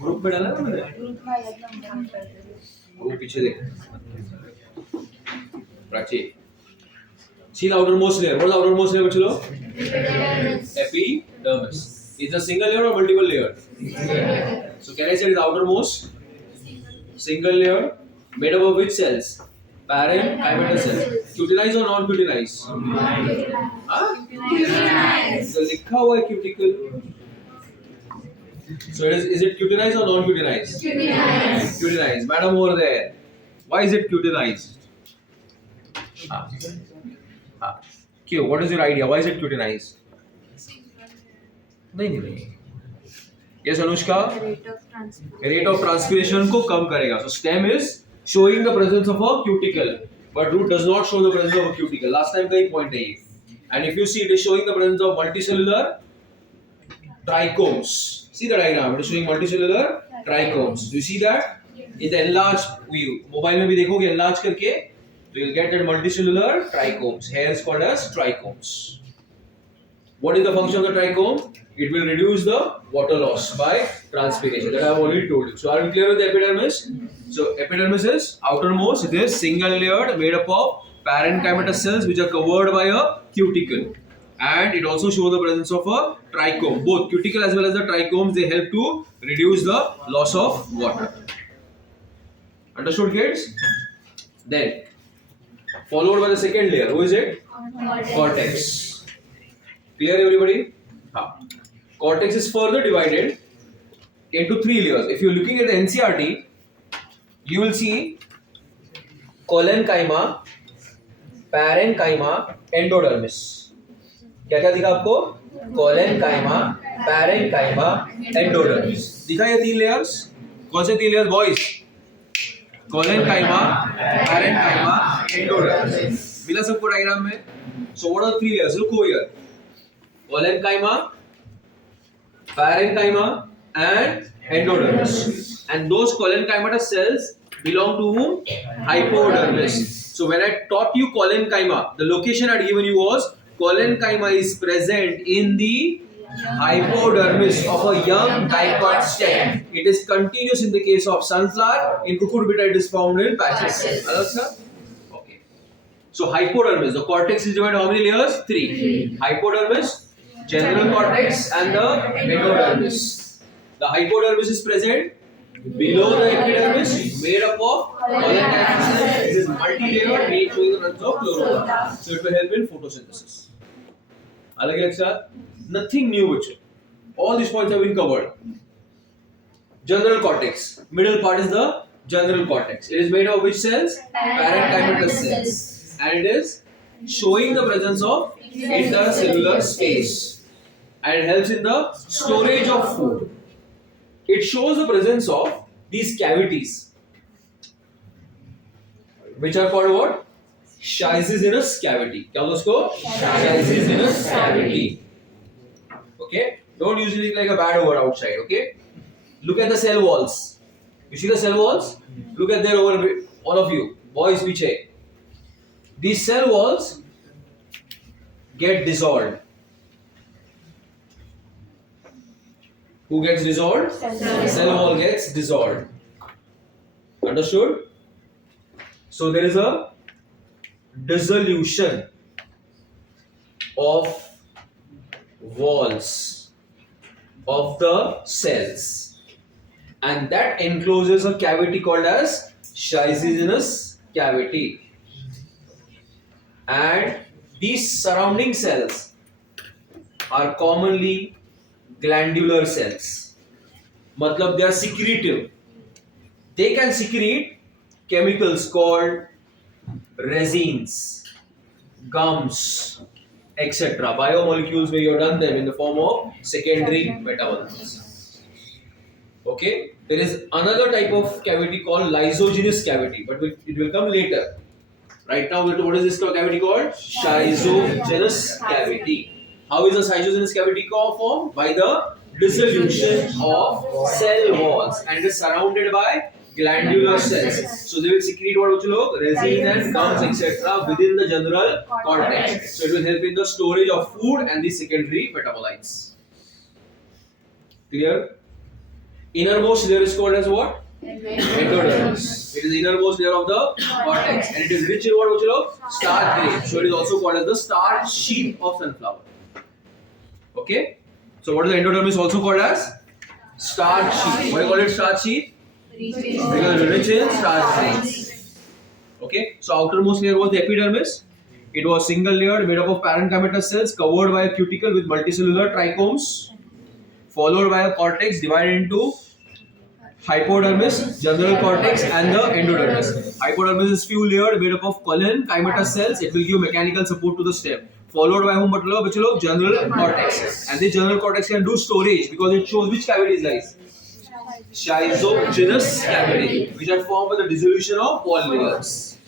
ग्रुप में डाला ना मैंने. ग्रुप पीछे देख. Prachi. See the outermost layer. What is the outermost layer, बच्चों? Epidermis. Is it a single layer or multiple layer? So can I say it is outermost? Single layer made up of which cells? Parenchymal cells. Cutinized or non-cutinized? हाँ? तो लिखा हुआ है cuticle. So is it cutinized or non-cutinized? Cutinized. Cutinized. Madam over there. Why is it cutinized? Q. What is your idea? Why is it cutinized? नहीं. Yes, Anushka. Rate of transpiration को कम करेगा. So stem is showing the presence of a cuticle, but root does not show the presence of a cuticle. Last time का ही point है ये. And if you see, it is showing the presence of multicellular trichomes. See the diagram. It is showing multicellular trichomes. Do you see that? In the enlarged view. Mobile में भी देखोगे enlarge करके, so you'll get that multicellular trichomes. Here is called as trichomes. What is the function of the trichome? It will reduce the water loss by transpiration. That I have already told you. So are we clear with the epidermis? So epidermis is outermost. It is single layered, made up of parenchymatous cells which are covered by a cuticle. And it also shows the presence of a trichome. Both cuticle as well as the trichomes, they help to reduce the loss of water. Understood, kids? Then, followed by the second layer. Who is it? Cortex. Clear, everybody? Cortex is further divided into 3 layers. If you're looking at the NCERT, you will see collenchyma, parenchyma, endodermis. क्या दिखा आपको? Collenchyma, parenchyma, endodermis. दिखा ये 3 layers? कौन से 3 layers, boys? Collenchyma, parenchyma, endodermis. मिला सबको diagram में? So what are the 3 layers? Look over here. Collenchyma, parenchyma, and endodermis. And those collenchymatous cells belong to whom? Hypodermis. So when I taught you collenchyma, the location I had given you was collenchyma is present in the hypodermis of a young dicot stem. It is continuous in the case of sunflower. In cucurbita, it is found in patches. Okay. So hypodermis, the cortex is divided into how many layers? 3. Hypodermis, general cortex, and the endodermis. The hypodermis is present below the epidermis, made up of collenchymatous cells. This is multi-layered, made showing the presence of chlorella. So it will help in photosynthesis. अलग अलग nothing new with it. All these points have been covered. General cortex. Middle part is the general cortex. It is made of which cells? Parenchymatous cells. And it is showing the presence of intercellular space. And it helps in the storage of food. It shows the presence of these cavities, which are called what? Schizenous cavity. क्या बोलते हैं उसको? Schizenous cavity. Okay? Don't use it like a bad word outside. Okay? Look at the cell walls. You see the cell walls? Look at there over, all of you. Boys, piche. These cell walls get dissolved. Who gets dissolved? Cell wall gets dissolved. Understood? So there is a dissolution of walls of the cells, and that encloses a cavity called as schizenous cavity. And these surrounding cells are commonly glandular cells. Matlab they are secretive. They can secrete chemicals called resins, gums, etc. Biomolecules where you have done them in the form of secondary metabolites. Okay? There is another type of cavity called lysogenous cavity, but it will come later. Right now, what is this cavity called? Schizenous cavity. How is the schizenous cavity formed? By the dissolution of cell walls, and it is surrounded by glandular cells. So they will secrete what which look? Resin and gums, etc. within the general cortex. So it will help in the storage of food and the secondary metabolites. Clear? Innermost layer is called as what? Endodermis. It is the innermost layer of the cortex, and it is rich in what which look? Starch grain. So it is also called as the starch sheath of sunflower. Okay? So what is the endodermis also called as? Starch sheath. Why do you call it starch sheath? Because it is rich in starch grains. Okay, so outermost layer was the epidermis. It was single layered, made up of parenchymatous cells covered by a cuticle with multicellular trichomes, followed by a cortex divided into hypodermis, general cortex, and the endodermis. Hypodermis is few layered, made up of parenchymatous cells. It will give mechanical support to the stem. Followed by whom? General cortex. And this general cortex can do storage because it shows which cavities lies. Schizogenous cavity, which are formed by the dissolution of wall layers.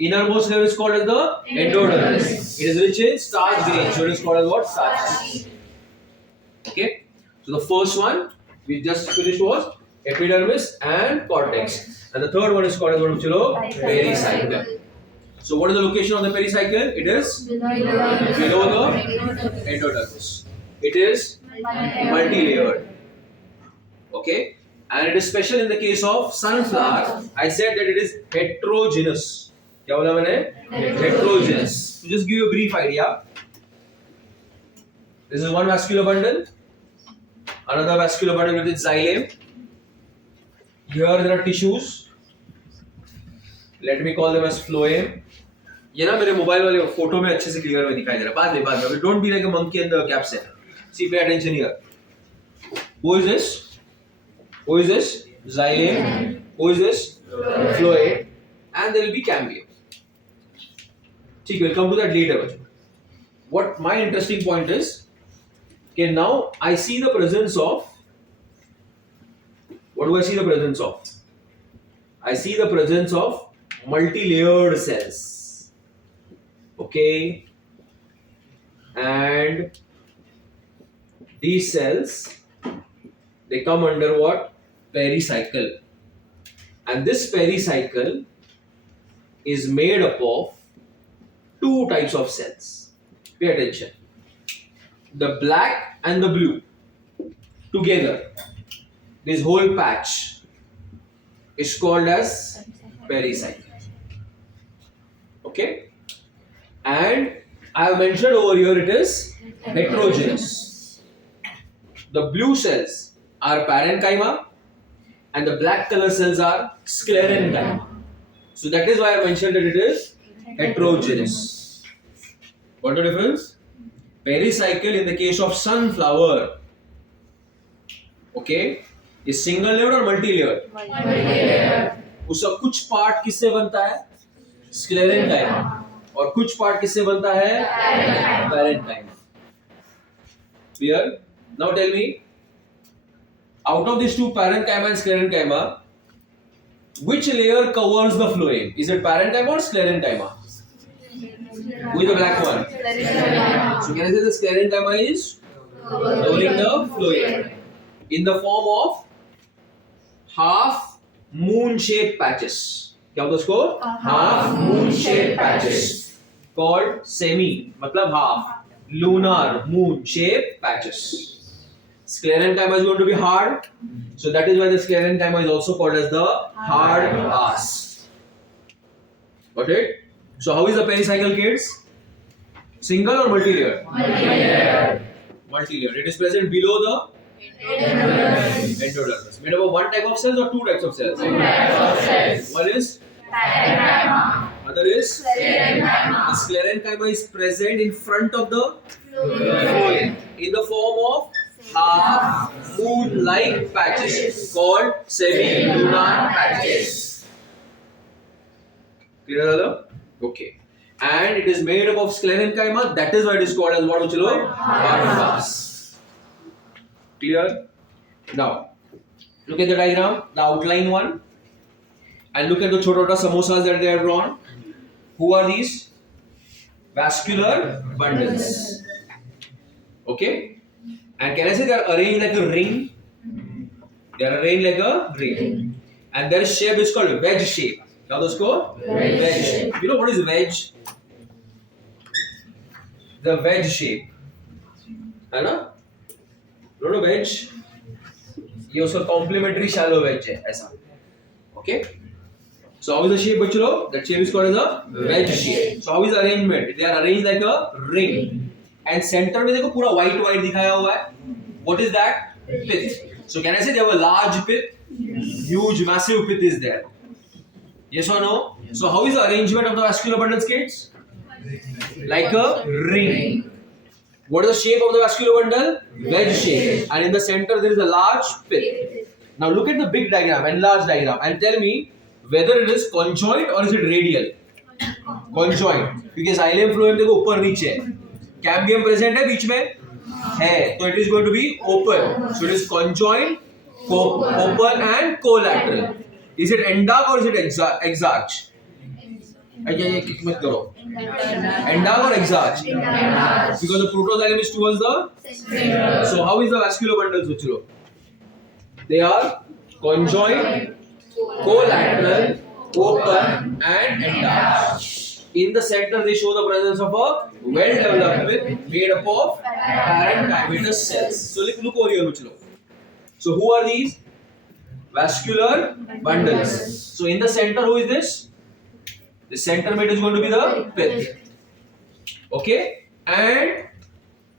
Innermost layer is called as the endodermis. It is rich in starch grains, so it is called as what? Starch. Okay. So the first one we just finished was epidermis and cortex, and the third one is called as what? Pericycle. So what is the location of the pericycle? It is below the endodermis. It is multi-layered. Okay. And it is special in the case of sunflower. I said that it is heterogeneous. क्या बोला मैंने? Heterogeneous. To just give you a brief idea. This is one vascular bundle. Another vascular bundle with its xylem. Here there are tissues. Let me call them as phloem. ये ना मेरे mobile वाले photo में अच्छे से clear में दिखाई दे रहा है. बाद में. Don't be like a monkey in the capsule. See, pay attention here. Who is this? Who is this? Xylem. Who is this? Phloem. And there will be cambium. We'll come to that later. What my interesting point is, okay, now I see the presence of, what do I see the presence of? I see the presence of multi-layered cells. Okay, and these cells, they come under what? Pericycle. And this pericycle is made up of two types of cells. Pay attention. The black and the blue together, this whole patch is called as pericycle. Okay, and I have mentioned over here it is heterogeneous. The blue cells are parenchyma and the black color cells are sclerenchyma. So that is why I mentioned that it is heterogeneous. What the difference? Pericycle in the case of sunflower, okay, is single layered or multi-layered? Multi-layered. उसका कुछ part किससे बनता है? Sclerenchyma. और कुछ part किससे बनता है? Parenchyma. Clear? Now tell me, out of these two, parenchyma and sclerenchyma, which layer covers the phloem? Is it parenchyma or sclerenchyma? Who is the black one? So can I say the sclerenchyma is covering the phloem in the form of half moon-shaped patches. क्या होता है उसको? Half moon-shaped patches called semi, मतलब half lunar moon-shaped patches. Sclerenchyma is going to be hard, so that is why the sclerenchyma is also called as the hard ass. Got it? So how is the pericycle, kids? Single or multi-layered? Multi-layered. Multi-layered. It is present below the endodermis. Made up of one type of cells or two types of cells? Two types of cells. One is parenchyma. Other is sclerenchyma. The sclerenchyma is present in front of the phloem in the form of half moon-like patches called semi-lunar patches. Clear? Okay. And it is made up of sclerenchyma. That is why it is called as what? Hard. Clear? Now, look at the diagram, the outline one, and look at the chota samosas that they are drawn. Who are these? Vascular bundles. Okay. And can I say they are arranged like a ring? They are arranged like a ring. And their shape is called wedge shape. What is called? Wedge shape. You know what is wedge? The wedge shape. है ना? You know wedge? ये उसका complementary shallow wedge है ऐसा. Okay? So how is the shape बच्चों? That shape is called as a wedge shape. So how is the arrangement? They are arranged like a ring. And center में देखो पूरा white दिखाया हुआ है. What is that? Pith. So can I say they have a large pith? Huge, massive pith is there. Yes or no? So how is the arrangement of the vascular bundles, kids? Like a ring. What is the shape of the vascular bundle? Wedge shape. And in the center there is a large pith. Now look at the big diagram, enlarged diagram, and tell me whether it is conjoined or is it radial? Conjoined. क्योंकि xylem phloem देखो ऊपर नीचे है. Cambium present है बीच में है, तो it is going to be open. So it is conjoined, open and collateral. Is it endarch or is it exarch? Kick मत करो. Endarch or exarch? Because the protoxylem is towards the center. So how is the vascular bundles, bachcho? They are conjoined, collateral, open and endarch. In the center, they show the presence of a well-developed pith made up of parenchymatous cells. So look over here, bachcho. So who are these? Vascular bundles. So in the center, who is this? The center mate is going to be the pith. Okay? And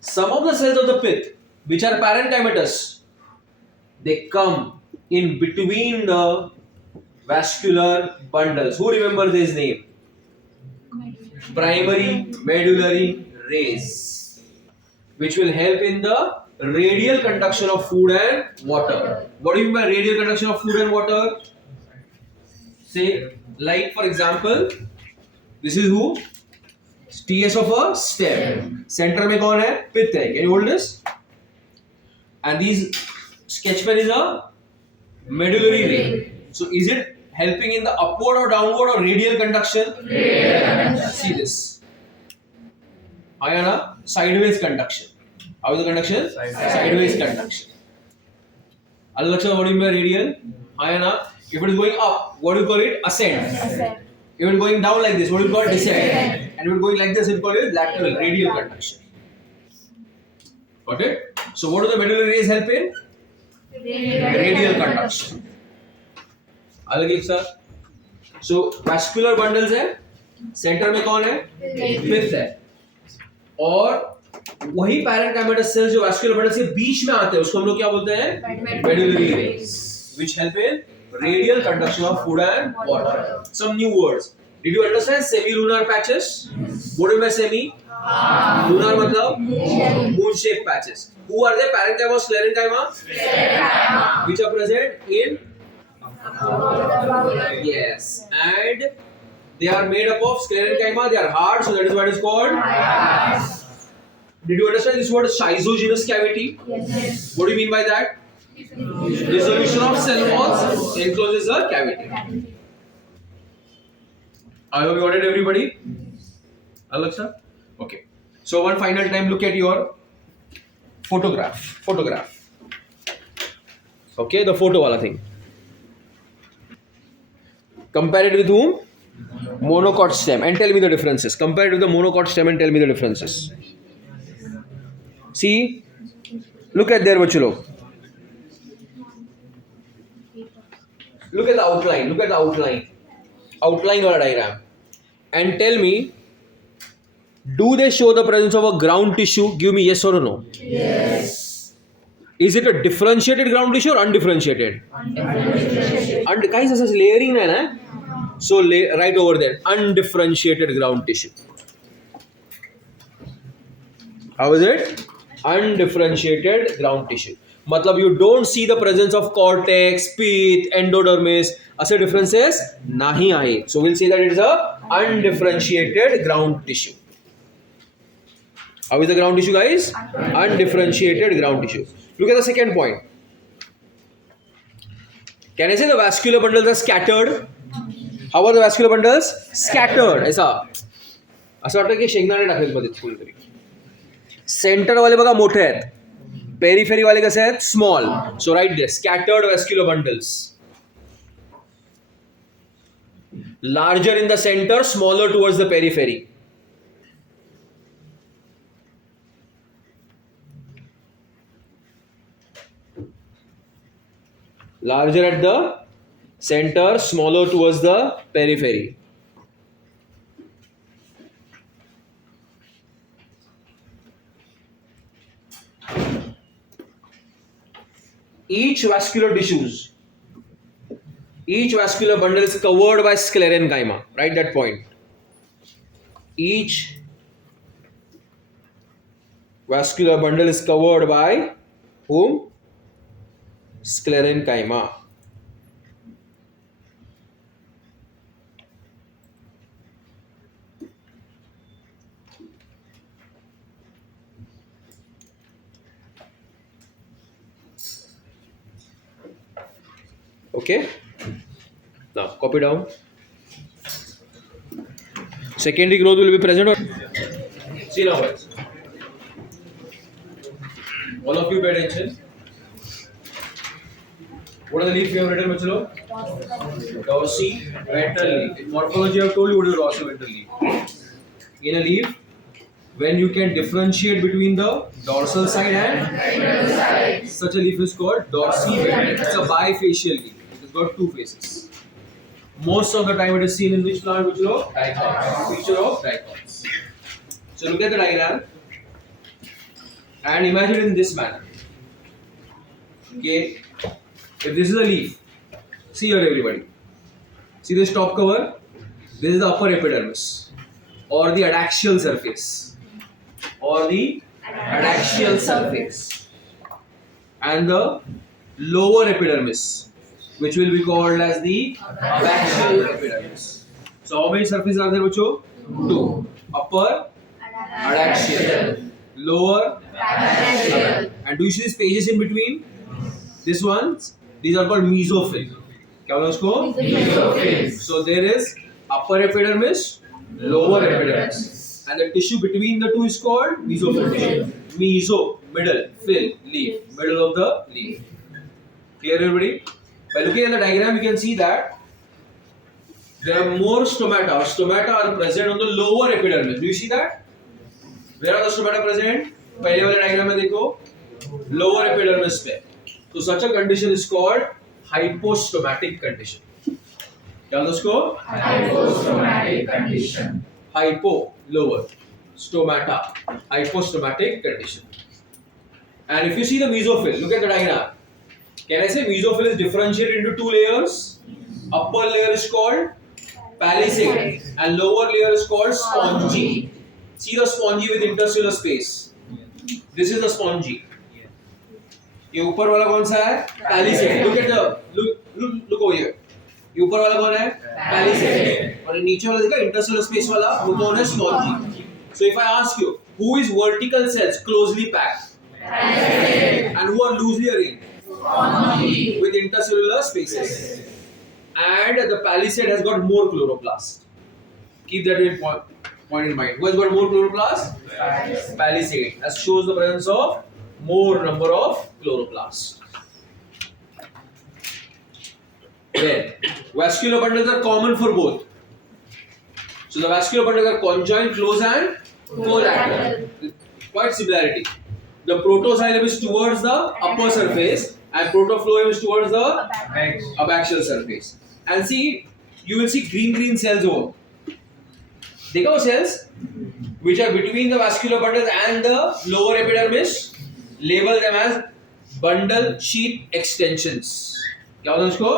some of the cells of the pith, which are parenchymatous, they come in between the vascular bundles. Who remembers his name? Primary medullary rays, which will help in the radial conduction of food and water. What do you mean by radial conduction of food and water? Say, like for example, this is who? TS of a stem. Center में कौन है? Pith है. Can you hold this? And these sketch pen is a medullary ray. So is it helping in the upward or downward or radial conduction? Radial. See this. Ayana, sideways conduction. How is the conduction? Sideways conduction. Alaksha, what do you mean by radial? Ayana, if it is going up, what do you call it? Ascent. If it is going down like this, what do you call it? Descent. And if it is going like this, we call it lateral, radial conduction. Got it? So what do the medullary rays help in? Radial conduction. अलग sir. So vascular bundles है, center में कौन है? Pith है. और वही parenchymatous cells जो vascular bundles के बीच में आते हैं, उसको हम लोग क्या बोलते हैं? Medullary rays, which help in radial conduction of food and water. Some new words. Did you understand semi-lunar patches? What do you mean semi? Lunar मतलब moon-shaped patches. Who are they? Parenchyma or sclerenchyma? Which are present in? Yes. And they are made up of sclerenchyma. They are hard, so that is what is called. Did you understand this word schizogenous cavity? Yes. What do you mean by that? Dissolution of cell walls encloses a cavity. I hope you got it, everybody. Alexa? Okay. So one final time, look at your photograph. Okay, the photo wala thing. Compare it with whom? Monocot stem, and tell me the differences. Compare it with the monocot stem and tell me the differences. See, look at there, bachcho. Look at the outline. Outline wala diagram. And tell me, do they show the presence of a ground tissue? Give me yes or no. Yes. Is it a differentiated ground tissue or undifferentiated? Undifferentiated. Guys, this is layering na? So right over there, undifferentiated ground tissue. How is it? Undifferentiated ground tissue. मतलब you don't see the presence of cortex, pith, endodermis. ऐसे differences नहीं आए. So we'll say that it is a undifferentiated ground tissue. How is the ground tissue, guys? Undifferentiated ground tissue. Look at the second point. Can I say the vascular bundles are scattered? How are the vascular bundles? Scattered. ऐसा वाटतं की शेंगदाणे टाकलेत मध्ये कुठेतरी. Centre वाले बघा मोठे आहेत. पेरिफेरी वाले कसे आहेत? Small. So right there scattered vascular bundles. Larger in the center, smaller towards the periphery. Larger at the center, smaller towards the periphery. Each vascular tissues Each vascular bundle is covered by sclerenchyma. Write that point. Each vascular bundle is covered by whom? Sclerenchyma. Okay. Now copy down. Secondary growth will be present or see now guys. All of you pay attention. What are the leaves we have written, Bachalo? Dorsiventral leaf. In morphology, I have told you what is dorsiventral leaf. In a leaf, when you can differentiate between the dorsal side and ventral side, such a leaf is called dorsiventral. It's a bifacial leaf. It's got two faces. Most of the time, it is seen in which plant, Bachalo? Dicots. Feature of dicots. So look at the diagram and imagine it in this manner. Okay. If this is a leaf, see here everybody. See this top cover? This is the upper epidermis or the adaxial surface and the lower epidermis, which will be called as the abaxial epidermis. So how many surfaces are there, Bacho? Two. Upper adaxial, lower abaxial. And do you see these pages in between? This ones, these are called mesophyll. क्या बोला उसको? Mesophyll. So there is upper epidermis, lower epidermis, and the tissue between the two is called mesophyll tissue. Meso, middle, fill, leaf, middle of the leaf. Clear, everybody? By looking at the diagram, you can see that there are more stomata. Stomata are present on the lower epidermis. Do you see that? Where are the stomata present? पहले वाले diagram में देखो, lower epidermis पे. So such a condition is called hypostomatic condition. क्या होता है उसको? Hypostomatic condition. Hypo, lower, stomata, hypostomatic condition. And if you see the mesophyll, look at the diagram. Can I say mesophyll is differentiated into two layers? Upper layer is called palisade and lower layer is called spongy. See the spongy with intercellular space. This is the spongy. ये ऊपर वाला कौन सा है? Palisade. Look at the look over here. ये ऊपर वाला कौन है? Palisade. और नीचे वाला देखा intercellular space वाला वो कौन है? Spongy. So if I ask you, who is vertical cells closely packed? Palisade. And who are loosely arranged? Spongy. With intercellular spaces. And the palisade has got more chloroplast. Keep that in point in mind. Who has got more chloroplast? Palisade. That shows the presence of more number of chloroplasts. Then, vascular bundles are common for both. So the vascular bundles are conjoined, close and collateral. Quite similarity. The protoxylem is towards the upper surface and protofloem is towards the abaxial surface. And see, you will see green cells over. देखो वो cells which are between the vascular bundles and the lower epidermis. Label them as bundle sheath extensions. क्या होता है उसको?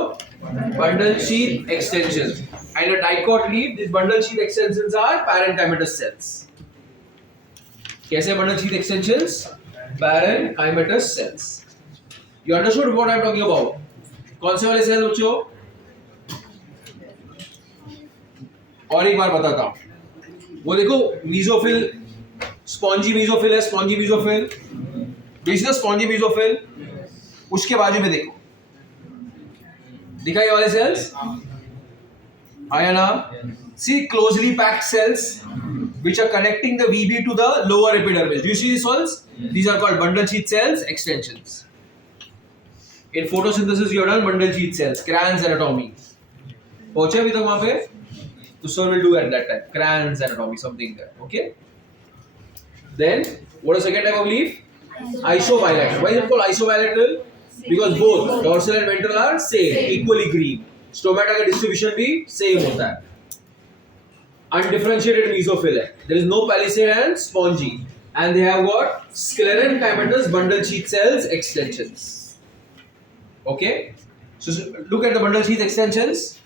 Bundle sheath extensions. And a dicot leaf, these bundle sheath extensions are parenchymatous cells. कैसे bundle sheath extensions? Parenchymatous cells. You understood what I am talking about? कौन से वाले cells बच्चों? और एक बार बताता हूँ. वो देखो mesophyll, spongy mesophyll है, spongy mesophyll. This is the spongy mesophyll. उसके बाजू में देखो. दिखा ये वाले cells? आया ना? See closely packed cells which are connecting the VB to the lower epidermis. Do you see these ones? These are called bundle sheath cells extensions. In photosynthesis you have done bundle sheath cells, Cran's anatomy. पहुंचे अभी तक वहाँ पे? तो sir will do at that time. Cran's anatomy, something there. Okay? Then what is the second type of leaf? Isobilateral. Why is it called isobilateral? Because both dorsal and ventral are same, equally green. Stomata का distribution भी same होता है. Undifferentiated mesophyll है. There is no palisade and spongy, and they have got sclerenchymatous bundle sheath cells extensions. Okay. So look at the bundle sheath extensions,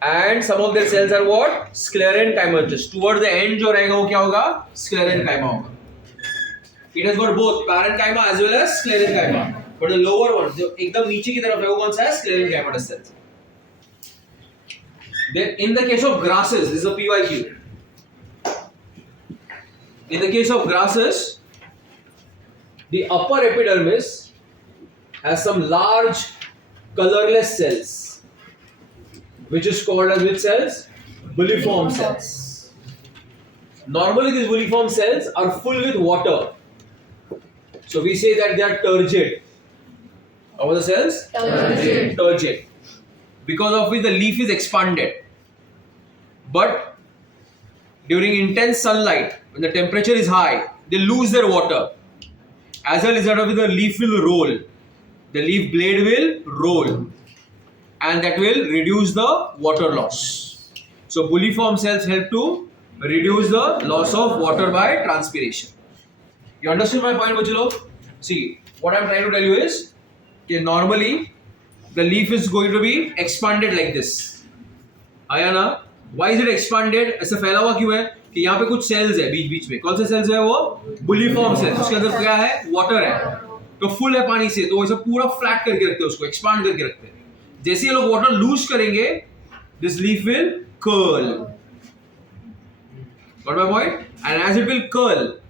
and some of their cells are what? Sclerenchyma. Just towards the end जो रहेगा वो क्या होगा? Sclerenchyma होगा. It has got both parenchyma as well as sclerenchyma. But the lower one, जो एकदम नीचे की तरफ है वो कौन सा है? Sclerenchymatous cells. Then in the case of grasses, this is a PYQ. In the case of grasses, the upper epidermis has some large colorless cells, which is called as which cells? Bulliform cells. Normally these bulliform cells are full with water. So we say that they are turgid. How are the cells? Turgid. Turgid. Because of which the leaf is expanded. But during intense sunlight, when the temperature is high, they lose their water. As a result of it, the leaf will roll. The leaf blade will roll. And that will reduce the water loss. So bulliform cells help to reduce the loss of water by transpiration. You understood my point, Bachalo? See, what I am trying to tell you is that normally the leaf is going to be expanded like this. आया ना? Why is it expanded? ऐसा फैला हुआ क्यों है? कि यहाँ पे कुछ cells है बीच-बीच में. कौन से cells है वो? Bulliform cells. उसके अंदर क्या है? Water है. तो full है पानी से, तो ऐसा पूरा flat करके रखते हैं उसको, expand करके रखते हैं. जैसे ये लोग water lose करेंगे, this leaf will curl. Got my point? And as it will curl,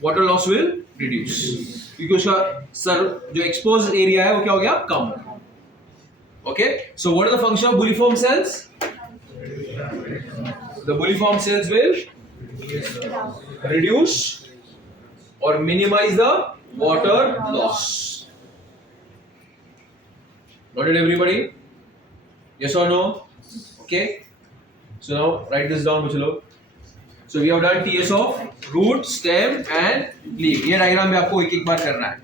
water loss will reduce. क्योंकि उसका सर जो exposed area है वो क्या हो गया? कम. Okay? So what is the function of bulliform cells? The bulliform cells will reduce or minimize the water loss. Got it, everybody? Yes or no? Okay. So now write this down, Bachalo. So we have done TS of root, stem and leaf. ये diagram में आपको एक-एक बार करना है.